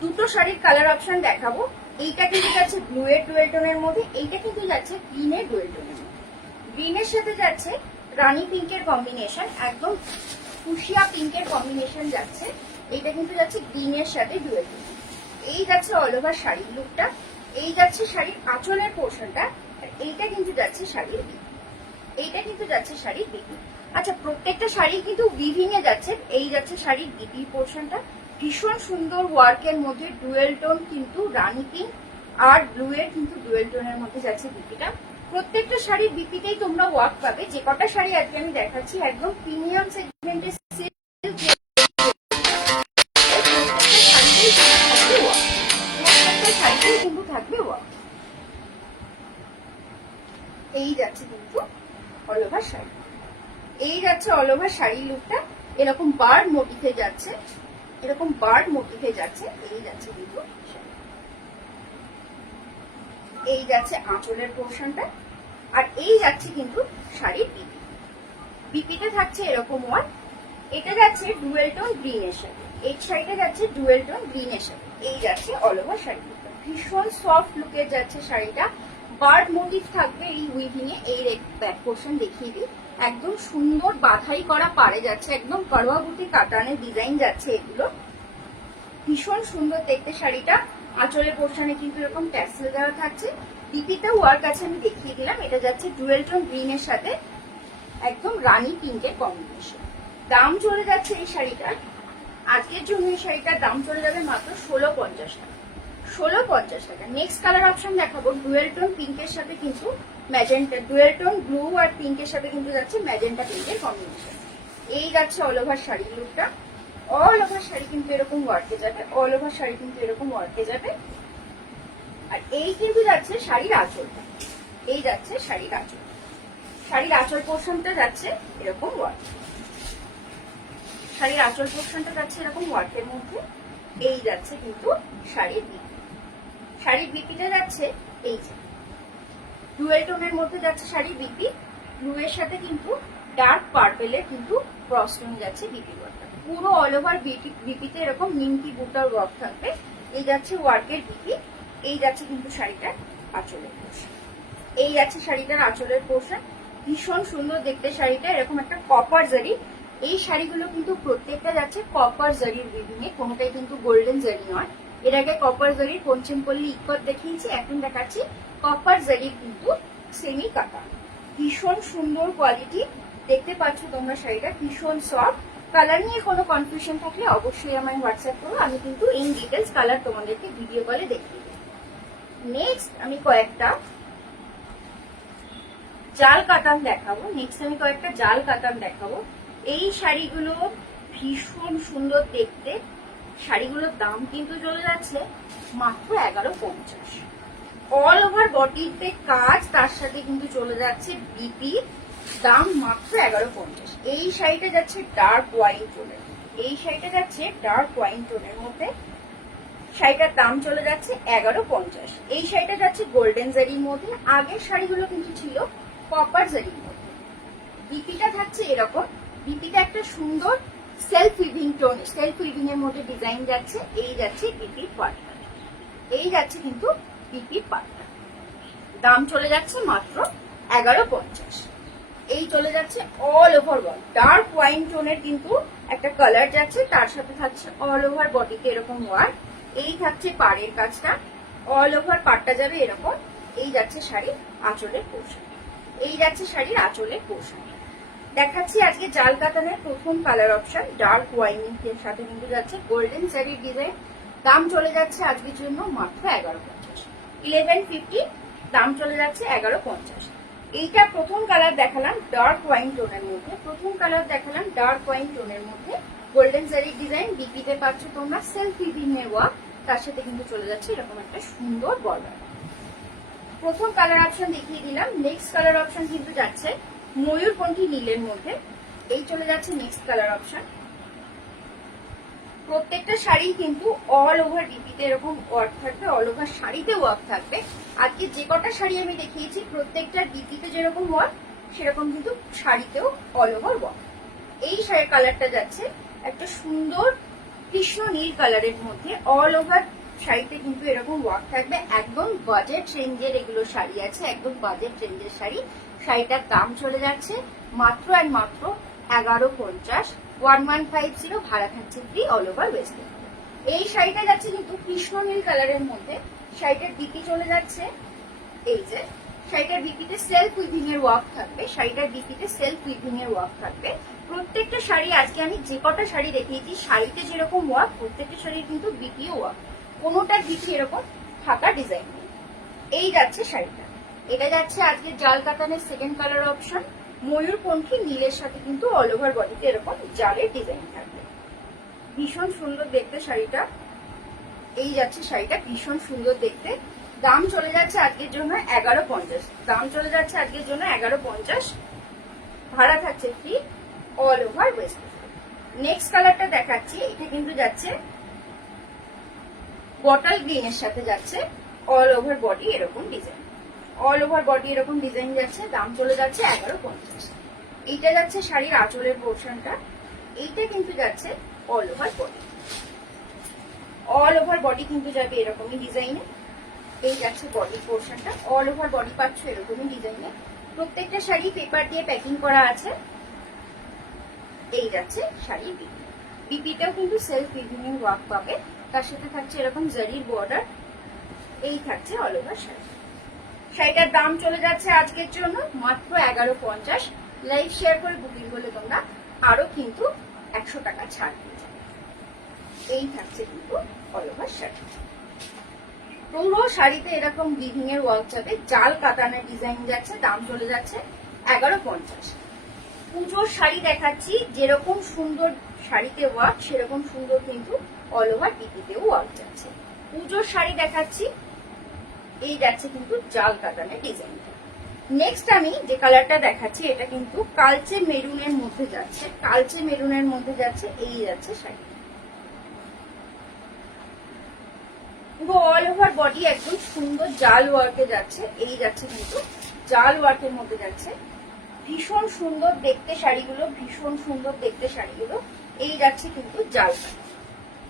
দুটো শাড়ির কালার অপশন দেখাবো। এইটা কিন্তু যাচ্ছে ব্লু এর ডুয়েল টোনের মধ্যে, এইটা কিন্তু যাচ্ছে গ্রিনের ডুয়েল টোনের মধ্যে। গ্রিনের সাথে যাচ্ছে রানী পিঙ্কের কম্বিনেশন, একদম ফুশিয়া পিঙ্কের কম্বিনেশন যাচ্ছে। এইটা কিন্তু যাচ্ছে গ্রিনের সাথে ডুয়েল টোন। এই যাচ্ছে অল ওভার শাড়ির লুকটা। এই যাচ্ছে শাড়ির আঁচলের পোর্শনটা, এইটা কিন্তু যাচ্ছে শাড়ির বিপি। এইটা কিন্তু যাচ্ছে শাড়ির বিপি। আচ্ছা, প্রত্যেকটা শাড়ি কিন্তু উইভিং এ যাচ্ছে। এই যাচ্ছে শাড়ির বিপি পোর্শনটা, ভীষণ সুন্দর ওয়ার্কের মধ্যে ডুয়েল টোন কিন্তু রানী পিঙ্ক আর ব্লু এর কিন্তু ডুয়েল টোনের মধ্যে যাচ্ছে বিপিটা। প্রত্যেকটা শাড়ির বিপিতেই তোমরা ওয়ার্ক পাবে। যে কটা শাড়ি আজকে আমি দেখাচ্ছি একদম প্রিমিয়াম সেগমেন্টের শাড়িতেই কিন্তু থাকবে ওয়ার্ক। এই যাচ্ছে কিন্তু অল ওভার শাড়ি। এই যাচ্ছে অল ওভার শাড়ি লুকটা, এরকম বার্ড মোটিভে যাচ্ছে, এরকম বার্ড মোটিভে যাচ্ছে। এই যাচ্ছে কিন্তু এই যাচ্ছে আঁচলের পোর্শনটা, আর এই যাচ্ছে কিন্তু শাড়ির বিপি। বিপিতে থাকছে এরকম ওয়ান। এটা যাচ্ছে ডুয়েল টোন গ্রিনের সাথে, এই শাড়িটা যাচ্ছে ডুয়েল টোন গ্রিনের সাথে। এই যাচ্ছে অল ওভার শাড়ি লুকটা, ভীষণ সফট লুকের যাচ্ছে শাড়িটা। বার্ড মোটিভ থাকবে এই উইভিং এ। এই ব্যাক পোর্শন দেখিয়ে দিই, একদম সুন্দর বাধাই করা পাড়ে যাচ্ছে, একদম করোয়া বুটি কাটানের ডিজাইন যাচ্ছে। এগুলো ভীষণ সুন্দর দেখতে শাড়িটা। আঁচলের পোর্শনে কিন্তু এরকম ট্যাসেল দেওয়া থাকছে। বিপিতে ওয়ার্ক আছে আমি দেখিয়ে দিলাম। এটা যাচ্ছে ডুয়েল টোন গ্রিনের সাথে একদম রানী পিঙ্কের কম্বিনেশন। দাম চলে যাচ্ছে এই শাড়িটার আজকের জন্য, এই শাড়িটার দাম চলে যাবে মাত্র 1650 টাকা। 1650 টাকা। নেক্সট কালার অপশন দেখাবো ডুয়েল টোন পিঙ্কের সাথে কিন্তু ম্যাজেন্টা, ডুয়েল টোন ব্লু আর পিঙ্কের সাথে কিন্তু যাচ্ছে ম্যাজেন্টা পিঙ্কের কম্বিনেশন। এই যাচ্ছে অল ওভার শাড়ির লুকটা। অল ওভার শাড়ি কিন্তু এরকম ওয়ার্কে যাবে, অল ওভার শাড়ি কিন্তু এরকম ওয়ার্কে যাবে। আর এই কিন্তু যাচ্ছে শাড়ির আঁচলটা। এই যাচ্ছে শাড়ির আঁচল। শাড়ির আঁচল পোর্শনটা যাচ্ছে এরকম ওয়ার্ক। শাড়ির আঁচল পোর্শনটা যাচ্ছে এরকম ওয়ার্কের মধ্যে। এই যাচ্ছে কিন্তু শাড়ির বিপি। শাড়ির বিপিটা যাচ্ছে এই যে ডুয়েল টোনের মধ্যে যাচ্ছে শাড়ির বিপি। ব্লু এর সাথে কিন্তু ডার্ক পার্পেলের কিন্তু ক্রস টোন যাচ্ছে বিপি ওয়ার্কটা। পুরো অল ওভার বিপিতে এরকম নিমকি বুটার ওয়ার্ক থাকবে। এই যাচ্ছে ওয়ার্কের বিপি। এই যাচ্ছে কিন্তু শাড়িটার আঁচলের পোর্শন। এই যাচ্ছে শাড়িটার আঁচলের পোর্শন, ভীষণ সুন্দর দেখতে শাড়িটা। এরকম একটা কপার জারি। এই শাড়িগুলো কিন্তু প্রত্যেকটা যাচ্ছে কপার জারির উইভিং এ, কোনোটাই কিন্তু গোল্ডেন জারি নয়। এর আগে কপার জারির পঞ্চমপল্লী ইকট দেখিয়েছি, এখন দেখাচ্ছি কপার জারির কিন্তু সেমি কাটা। ভীষণ সুন্দর কোয়ালিটি দেখতে পাচ্ছ তোমরা শাড়িটা, ভীষণ সফট। কালার নিয়ে কোনো কনফিউশন থাকলে অবশ্যই আমায় হোয়াটসঅ্যাপ করো, আমি কিন্তু ইন ডিটেলস কালার তোমাদেরকে ভিডিও কলে দেখিয়ে দেবো। নেক্সট আমি কয়েকটা জাল কাতান দেখাবো। এই শাড়িগুলো ভীষণ সুন্দর দেখতে। শাড়িগুলোর দাম কিন্তু চলে যাচ্ছে মাত্র 1150। অল ওভার বডিতে কাজ, তার সাথে কিন্তু চলে যাচ্ছে বিপি। দাম মাত্র 1150। এই শাড়িটা যাচ্ছে ডার্ক ওয়াইন টোনের, এই শাড়িটা যাচ্ছে ডার্ক ওয়াইন টোনের মধ্যে। শাড়িটার দাম চলে যাচ্ছে 1150। এই শাড়িটা যাচ্ছে গোল্ডেন জারির মধ্যে। আগের শাড়িগুলো কিন্তু ছিল কপার জারির মধ্যে। বিপিটা থাকছে এরকম, বিপিটা একটা সুন্দর self weaving tone, self weaving এর মধ্যে ডিজাইন যাচ্ছে। এই যাচ্ছে বিপির পার্টটা, এই যাচ্ছে কিন্তু বিপির পার্টটা। দাম চলে যাচ্ছে মাত্র 1150। এই চলে যাচ্ছে all over work, dark wine টোনের কিন্তু একটা কালার যাচ্ছে, তার সাথে থাকছে অল ওভার বডিতে এরকম ওয়ার্ক। এই থাকছে পাড়ের কাজটা, অল ওভার পাড়টা যাবে এরকম। এই যাচ্ছে শাড়ির আঁচলের পোর্শন, এই যাচ্ছে শাড়ির আঁচলের পোর্শন। দেখাচ্ছি আজকে জাল কাতানের প্রথম কালার অপশন, ডার্ক ওয়াইন এর সাথে কিন্তু যাচ্ছে গোল্ডেন শাড়ির ডিজাইন। দাম চলে যাচ্ছে আজকের জন্য মাত্র 1150, 1150 দাম চলে যাচ্ছে 1150। এইটা প্রথম কালার দেখালাম ডার্ক ওয়াইন টোনের মধ্যে, প্রথম কালার দেখালাম ডার্ক ওয়াইন টোনের মধ্যে গোল্ডেন শাড়ির ডিজাইন। বিপিতে পাচ্ছ তোমরা সেলফ উইভিং এর ওয়ার্ক, তার সাথে কিন্তু চলে যাচ্ছে এরকম একটা সুন্দর বর্ডার। প্রথম কালার অপশন দেখিয়ে দিলাম। নেক্সট কালার অপশন কিন্তু যাচ্ছে ময়ূরকণ্ঠী নীলের মধ্যে, এই চলে যাচ্ছে নেক্সট কালার অপশন। প্রত্যেকটা শাড়ি কিন্তু অল ওভার ডিপিতে এরকম ওয়ার্ক থাকবে, অল ওভার শাড়িতে ওয়ার্ক থাকবে। আজকে যে কটা শাড়ি আমি দেখিয়েছি প্রত্যেকটা ডিপিতে যেরকম ওয়ার্ক সেরকম কিন্তু শাড়িতেও অল ওভার ওয়ার্ক। এই শাড়ির কালারটা যাচ্ছে একটা সুন্দর কৃষ্ণ নীল কালারের মধ্যে, অল ওভার শাড়িতে কিন্তু এরকম ওয়ার্ক থাকবে। একদম বাজেট রেঞ্জের এগুলো শাড়ি আছে, একদম বাজেট রেঞ্জের শাড়ি। শাড়িটার দাম চলে যাচ্ছে মাত্র আর মাত্র 1150, 1150, ভাড়া থাকছে ফ্রি অল ওভার ওয়েস্ট। এই শাড়িটা যাচ্ছে কিন্তু কৃষ্ণ নীল কালারের মধ্যে। শাড়িটার বিপি চলে যাচ্ছে এই যে, শাড়িটার বিপিতে সেলফ উইভিং এর ওয়ার্ক থাকবে, শাড়িটার বিপিতে সেলফ উইভিং এর ওয়ার্ক থাকবে। প্রত্যেকটা শাড়ি আজকে আমি যে কটা শাড়ি দেখিয়েছি শাড়িতে যেরকম ওয়ার্ক, প্রত্যেকটা শাড়ির কিন্তু বিপিও ওয়ার্ক, কোনোটার বিপি এরকম থাকা ডিজাইন নেই। এই যাচ্ছে শাড়িটা, এটা যাচ্ছে আজকে জাল কাতানের সেকেন্ড কালার অপশন, ময়ূরকণ্ঠী নীলের সাথে কিন্তু অল ওভার বডিতে এরকম জালের ডিজাইন থাকবে। ভীষণ সুন্দর দেখতে শাড়িটা, এই যাচ্ছে শাড়িটা ভীষণ সুন্দর দেখতে। দাম চলে যাচ্ছে আজকের জন্য 1150, দাম চলে যাচ্ছে আজকের জন্য 1150, ভাড়া থাকছে free all over West. Next কালারটা দেখাচ্ছি, এটা কিন্তু যাচ্ছে বটল গ্রিন এর সাথে যাচ্ছে অল ওভার বডি এরকম ডিজাইন, অল ওভার বডি এরকম ডিজাইন যাচ্ছে। দাম চলে যাচ্ছে 1150। এইটা যাচ্ছে শাড়ির আঁচলের পোর্শনটা, এইটা কিন্তু যাচ্ছে all over body, all over body কিন্তু যাবে এরকমই ডিজাইনে। এই যাচ্ছে বডি পোর্শনটা, অল ওভার বডি পাচ্ছ এরকমই ডিজাইনে। প্রত্যেকটা শাড়ি পেপার দিয়ে প্যাকিং করা আছে। এই যাচ্ছে শাড়ির বিপি, বিপিতেও কিন্তু সেলফ উইভিং এর ওয়ার্ক পাবে, তার সাথে থাকছে এরকম জারির বর্ডার। এই থাকছে অল ওভার শাড়ি। শাড়িটার দাম চলে যাচ্ছে আজকের জন্য মাত্র 1150। লাইভ শেয়ার করে বুকিং করলে তোমরা আরো কিন্তু 100 টাকা ছাড় পেয়ে যাবে। এই থাকছে কিন্তু অল ওভার শাড়ি। পুরো শাড়িতে এরকম উইভিং এর ওয়ার্ক যাবে, জাল কাতানের ডিজাইন যাচ্ছে। দাম চলে যাচ্ছে 1150। পুজোর শাড়ি দেখাচ্ছি, যেরকম সুন্দর শাড়িতে ওয়ার্ক সেরকম সুন্দর কিন্তু অল ওভার ডিপিতেও ওয়ার্ক যাচ্ছে। পুজোর শাড়ি দেখাচ্ছি, এই যাচ্ছে কিন্তু জাল কাতানের ডিজাইনটা। নেক্সট আমি যে কালারটা দেখাচ্ছি এটা কিন্তু কালচে মেরুনের মধ্যে যাচ্ছে, কালচে মেরুনের মধ্যে যাচ্ছে। এই যাচ্ছে শাড়ি, পুরো অল ওভার বডি একদম সুন্দর জাল ওয়ার্কে যাচ্ছে। এই যাচ্ছে কিন্তু জাল ওয়ার্কের মধ্যে যাচ্ছে। ভীষণ সুন্দর দেখতে শাড়িগুলো, ভীষণ সুন্দর দেখতে শাড়িগুলো। এই যাচ্ছে কিন্তু জাল কাতান,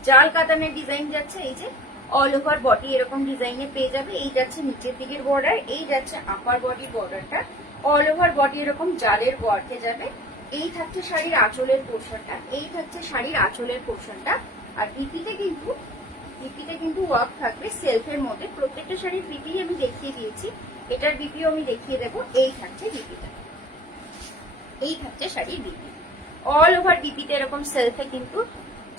জাল কাতানের ডিজাইন যাচ্ছে। এই যে অল ওভার বডি এরকম ডিজাইনে পেয়ে যাবে। এই যাচ্ছে নিচের দিকের বর্ডার, এই যাচ্ছে আপার বডির বর্ডারটা। অল ওভার বডি এরকম জালের ওয়ার্কে যাবে। এই থাকছে শাড়ির আঁচলের পোর্শনটা, এই থাকছে শাড়ির আঁচলের পোর্শনটা। আর বিপিতে কিন্তু ওয়ার্ক থাকবে সেলফের মধ্যে। প্রত্যেকটা শাড়ির বিপি আমি দেখিয়ে দিয়েছি, এটার বিপিও আমি দেখিয়ে দেবো। এই থাকছে বিপিটা, এই থাকছে শাড়ির বিপি। অল ওভার বিপিতে এরকম সেলফে কিন্তু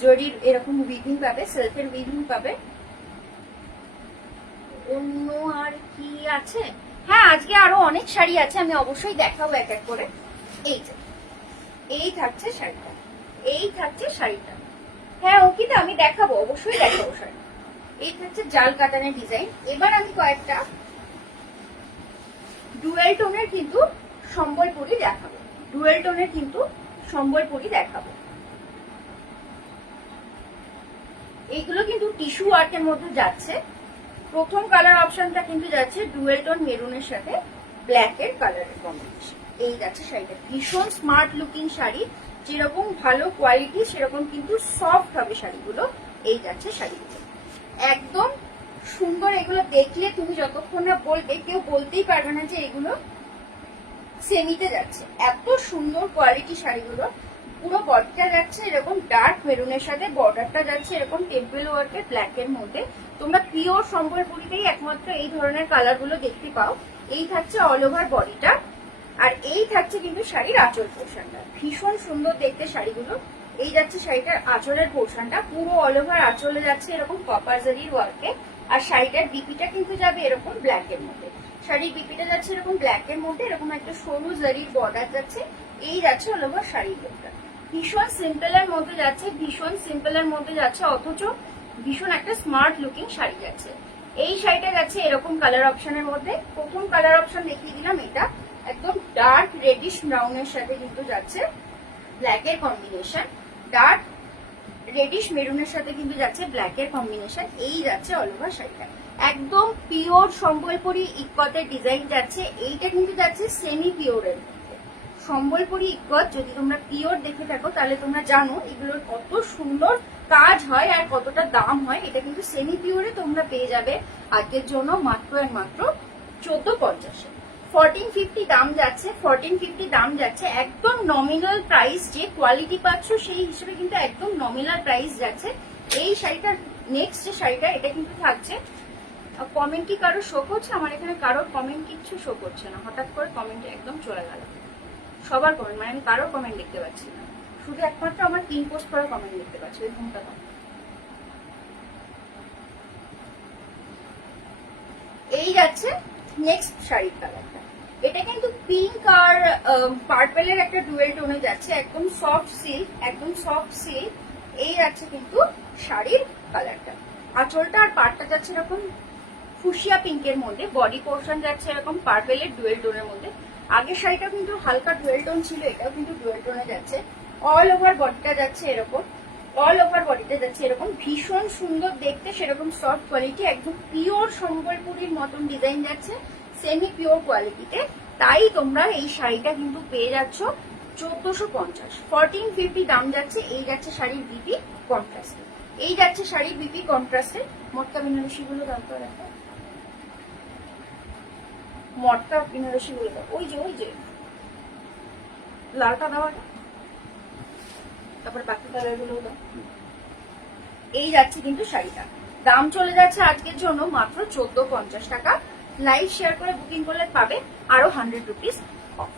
জরির এরকম উইভিং পাবে, সেলফের উইভিং পাবে। অন্য আর কি আছে? হ্যাঁ, আজকে আরো অনেক শাড়ি আছে, আমি অবশ্যই দেখাবো এক এক করে। এই যে এই থাকছে শাড়িটা, এই থাকছে শাড়িটা। হ্যাঁ অঙ্কিতা, আমি দেখাবো, অবশ্যই দেখাবো শাড়ি। এই থাকছে জাল কাতানের ডিজাইন। এবার আমি কয়েকটা ডুয়েল টোনের কিন্তু সম্বলপুরি দেখাবো, ডুয়েল টোনের কিন্তু সম্বলপুরি দেখাবো। এইগুলো কিন্তু টিস্যু ওয়ার্কের মধ্যে যাচ্ছে। প্রথম কালার অপশনটা কিন্তু যাচ্ছে ডুয়েল টোন মেরুনের সাথে ব্ল্যাক এর কালারের কম্বিনেশন। এই যাচ্ছে শাড়িটা, ভীষণ স্মার্ট লুকিং শাড়ি, যেরকম ভালো কোয়ালিটি সেরকম কিন্তু সফট হবে শাড়িগুলো। এই যাচ্ছে শাড়িগুলো একদম সুন্দর। এগুলো দেখলে তুমি যতক্ষণ না বলবে কেউ বলতেই পারবে না যে এগুলো সেমিতে যাচ্ছে। এত সুন্দর কোয়ালিটি শাড়িগুলো, পুরো বডিটা যাচ্ছে এরকম ডার্ক মেরুনের সাথে, বর্ডারটা যাচ্ছে এরকম টেম্পল ওয়ার্কের ব্ল্যাকের মধ্যে। তোমরা পিওর সম্বলপুরীতেই একমাত্র এই ধরনের কালার গুলো দেখতে পাও। এই থাকছে অল ওভার বডিটা, আর এই থাকছে কিন্তু শাড়ির আঁচল পোর্শনটা। ভীষণ সুন্দর দেখতে শাড়িগুলো। এই যাচ্ছে শাড়িটার আঁচলের পোর্শনটা, পুরো অল ওভার আঁচলে যাচ্ছে এরকম কপার জারির ওয়ার্কে। আর শাড়িটার বিপিটা কিন্তু যাবে এরকম ব্ল্যাকের মধ্যে। শাড়ির বিপিটা যাচ্ছে এরকম ব্ল্যাকের মধ্যে, এরকম একটা সরু জারির বর্ডার যাচ্ছে। এই যাচ্ছে অল ওভার শাড়ির লুকটা। ভীষণ সিম্পলের মধ্যে যাচ্ছে, ভীষণ সিম্পলের মধ্যে যাচ্ছে, অথচ ভীষণ একটা স্মার্ট লুকিং শাড়ি যাচ্ছে। এই শাড়িটা যাচ্ছে এরকম কালার অপশনের মধ্যে। প্রথম কালার অপশন দেখিয়ে দিলাম, এটা একদম ডার্ক রেডিশ ব্রাউনের সাথে কিন্তু যাচ্ছে ব্ল্যাকের কম্বিনেশন, ডার্ক রেডিশ মেরুনের সাথে কিন্তু যাচ্ছে ব্ল্যাকের কম্বিনেশন। এই যাচ্ছে অল ওভার শাড়িটা, একদম পিওর সম্বলপুরি ইক্কতের ডিজাইন যাচ্ছে। এইটা কিন্তু যাচ্ছে সেমি পিওরের মধ্যে। সম্বলপুরি ইক্কত যদি তোমরা পিওর দেখে থাকো তাহলে তোমরা জানো এগুলোর কত সুন্দর কাজ হয় আর কতটা দাম হয়। এটা কিন্তু সেমি পিওরে তোমরা পেয়ে যাবে আজকের জন্য মাত্র আর মাত্র 1450। 1450 দাম যাচ্ছে, 1450 দাম যাচ্ছে। একদম নমিনাল প্রাইস, যে কোয়ালিটি পাচ্ছ সেই হিসেবে কিন্তু একদম নমিনাল প্রাইস যাচ্ছে। এই শাড়িটার নেক্সট যে শাড়িটা, এটা কিন্তু থাকছে, কমেন্ট কি কারো শো করছে? আমার এখানে কারোর কমেন্ট কিচ্ছু শো করছে না, হঠাৎ করে কমেন্ট একদম চলে গেল। সবার কমেন্ট, মানে আমি কারোর কমেন্ট দেখতে পাচ্ছি না, শুধু একমাত্র আমার 3 পোস্ট করা কমেন্ট দেখতে পাচ্ছি। ওই ঘুমটা দাও। এই যাচ্ছে নেক্সট শাড়ির কালারটা। এটা কিন্তু পিঙ্ক আর পার্পেলের একটা ডুয়েল টোনে যাচ্ছে, একদম সফট সিল্ক, একদম সফট সিল্ক। এই যাচ্ছে কিন্তু শাড়ির কালারটা। আঁচলটা আর পাড়টা যাচ্ছে এরকম ফুসিয়া পিঙ্কের মধ্যে, বডি পোর্শন যাচ্ছে এরকম পার্পেলের ডুয়েল টোনের মধ্যে। আগের শাড়িটা কিন্তু হালকা ডুয়েল টোন ছিল, এটাও কিন্তু ডুয়েল টোনে যাচ্ছে। অল ওভার বডিটা যাচ্ছে এরকম, অল ওভার বডিটা যাচ্ছে এরকম, ভীষণ সুন্দর দেখতে, সেরকম সফট কোয়ালিটি, একদম পিওর সম্বলপুরীর মতন ডিজাইন যাচ্ছে, সেমি পিওর কোয়ালিটিতে। তাই তোমরা এই শাড়িটা কিন্তু পেয়ে যাচ্ছ 1450। 1450 দাম যাচ্ছে। এই যাচ্ছে শাড়ির বিপি কন্ট্রাস্টে, এই যাচ্ছে শাড়ির বিপি কন্ট্রাস্টে। মটকা বেনারসি গুলো দরকার একটা, মটকা বেনারসি গুলো দাও, ওই যে লালটা দেওয়াটা, তারপর বাকি কালার গুলো দাও। এই যাচ্ছে কিন্তু শাড়িটা, দাম চলে যাচ্ছে আজকের জন্য মাত্র 1450 টাকা। লাইভ শেয়ার করে বুকিং করলে পাবে আরো 100 রুপিস অফ।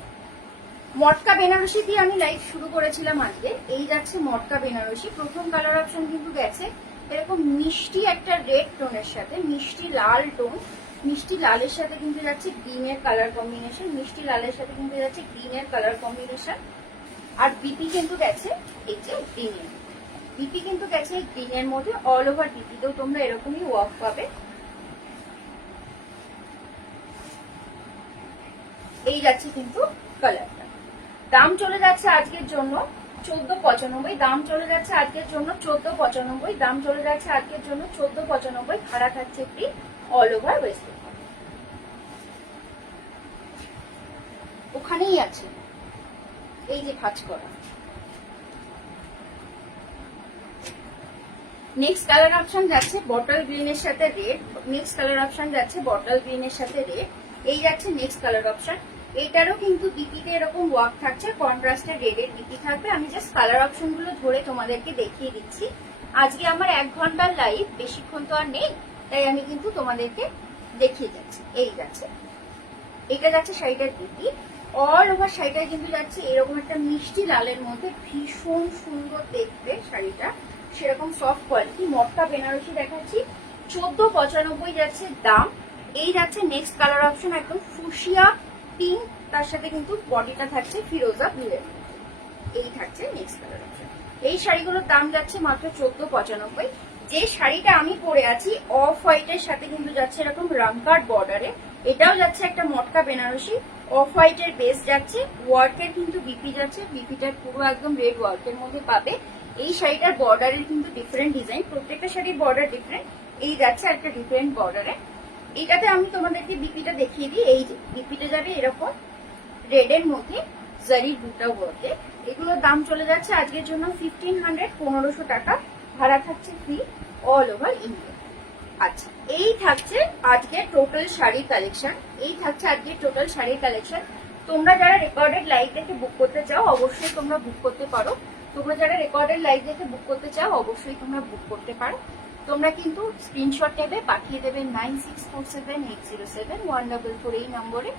মটকা বেনারসি দিয়ে আমি লাইভ শুরু করেছিলাম আজকে। এই যাচ্ছে মটকা বেনারসি। প্রথম কালার অপশন কিন্তু গেছে এরকম মিষ্টি একটা রেড টোনের সাথে, মিষ্টি লাল টোন, মিষ্টি লালের সাথে কিন্তু যাচ্ছে গ্রিনের কালার কম্বিনেশন, মিষ্টি লালের সাথে কিন্তু যাচ্ছে গ্রিনের কালার কম্বিনেশন। আর বিপি কিন্তু গেছে এই যে গ্রিনের, বিপি কিন্তু গেছে গ্রিনের মধ্যে। অল ওভার বিপিতেও তোমরা এরকমই ওয়ার্ক পাবে। এই যাচ্ছে কিন্তু কালারটা, দাম চলে যাচ্ছে আজকের জন্য 1495, দাম চলে যাচ্ছে আজকের জন্য 1495, দাম চলে যাচ্ছে আজকের জন্য 1495। ভাড়া থাকছে free all over West Bengal. ওখানেই আছে এই যে ভাঁজ করা। নেক্সট কালার অপশন যাচ্ছে বটল গ্রিনের সাথে রেড, নেক্সট কালার অপশন যাচ্ছে বটল গ্রিনের সাথে রেড। এই যাচ্ছে নেক্সট কালার অপশন। এটারও কিন্তু বিপিতে এরকম ওয়ার্ক থাকছে, কন্ট্রাস্টের রেডের বিপি থাকবে। আমি জাস্ট কালার অপশন গুলো ধরে তোমাদেরকে দেখিয়ে দিচ্ছি। আজকে আমার 1 ঘন্টার লাইভ, বেশিক্ষণ তো আর নেই, তাই আমি কিন্তু তোমাদেরকে দেখিয়ে যাচ্ছি। এই যাচ্ছে, এটা যাচ্ছে শাড়িটার বিপি। অল ওভার শাড়িটা কিন্তু যাচ্ছে এরকম একটা মিষ্টি লালের মধ্যে, ভীষণ সুন্দর দেখতে শাড়িটা, সেরকম সফট কোয়ালিটি। মটকা বেনারসি দেখাচ্ছি, 1495 যাচ্ছে দাম। এই যাচ্ছে নেক্সট কালার অপশন, একদম ফুসিয়া পিঙ্ক, তার সাথে কিন্তু বডিটা থাকছে ফিরোজা ব্লুয়ের। এই থাকছে নেক্সট কালার অপশন। এই শাড়িগুলোর দাম যাচ্ছে মাত্র 1495। যে শাড়িটা আমি পরে আছি অফ হোয়াইটের সাথে কিন্তু যাচ্ছে এরকম রামকাট বর্ডারে, এটাও যাচ্ছে একটা মটকা বেনারসি, অফ হোয়াইটের বেস যাচ্ছে, ওয়ার্কের কিন্তু বিপি যাচ্ছে, বিপিটার পুরো একদম রেড ওয়ার্কের মধ্যে পাবে। এই শাড়িটার বর্ডারের কিন্তু ডিফারেন্ট ডিজাইন, প্রত্যেকটা শাড়ির বর্ডার ডিফারেন্ট। এই যাচ্ছে একটা ডিফারেন্ট বর্ডারে। এটাতে আমি তোমাদেরকে বিপিটা দেখিয়ে দিই। এই যে বিপিটা যাবে এরকম রেড এর মধ্যে জারি বুটা ওয়ার্কে। এগুলোর দাম চলে যাচ্ছে আজকের জন্য 1500, 1500 টাকা। ভাড়া থাকছে ফ্রি অল ওভার ইন্ডিয়া। আচ্ছা, এই থাকছে আজকে টোটাল শাড়ির কালেকশন, এই থাকছে আজকে টোটাল শাড়ির কালেকশন। তোমরা যারা রেকর্ডেড লাইভ দেখে বুক করতে চাও অবশ্যই তোমরা বুক করতে পারো। তোমরা যারা রেকর্ডেড লাইভ দেখে বুক করতে চাও অবশ্যই তোমরা বুক করতে পারো। তোমরা কিন্তু স্ক্রিনশট নেবে, পাঠিয়ে দেবে 9647807144 এই নম্বরে।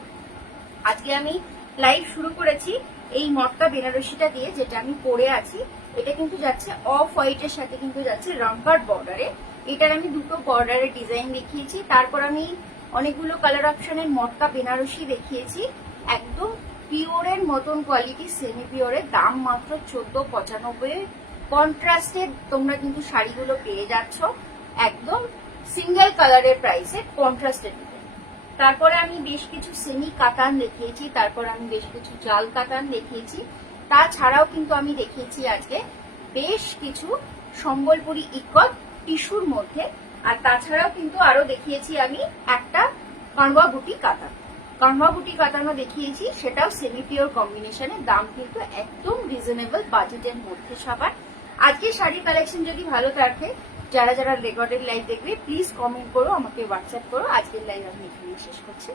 আজকে আমি লাইভ শুরু করেছি এই মটকা বেনারসিটা দিয়ে, যেটা আমি পরে আছি। এটা কিন্তু যাচ্ছে অফ হোয়াইটের সাথে, কিন্তু যাচ্ছে রামপার বর্ডারে। এটার আমি দুটো বর্ডারের ডিজাইন দেখিয়েছি। তারপর আমি অনেকগুলো কালার অপশনের মটকা বেনারসি দেখিয়েছি। একদম পিওরের মতন কোয়ালিটি, সেমি পিওরের, দাম মাত্র 1495। কন্ট্রাস্টেড তোমরা কিন্তু শাড়িগুলো পেয়ে যাচ্ছ একদম সিঙ্গেল কালারের প্রাইসে কন্ট্রাস্টেড। তারপরে আমি বেশ কিছু সেমি কাতান দেখিয়েছি, তারপর আমি বেশ কিছু জাল কাতান দেখিয়েছি। তাছাড়াও কিন্তু আমি দেখিয়েছি আজকে বেশ কিছু সম্বলপুরি ইকত টিস্যুর মধ্যে। আর তাছাড়াও কিন্তু আরো দেখিয়েছি আমি একটা কানওয়া বুটি কাতান, কানওয়া বুটি কাতানও দেখিয়েছি, সেটাও সেমি পিওর কম্বিনেশনের। দাম কিন্তু একদম রিজনেবল বাজেটের মধ্যে সবার। আজকে শাড়ির কালেকশন যদি ভালো থাকে, যারা যারা রেকর্ডেড লাইভ দেখবে প্লিজ কমেন্ট করো, আমাকে হোয়াটসঅ্যাপ করো। আজকের লাইভ আমি এখানেই শেষ করছি।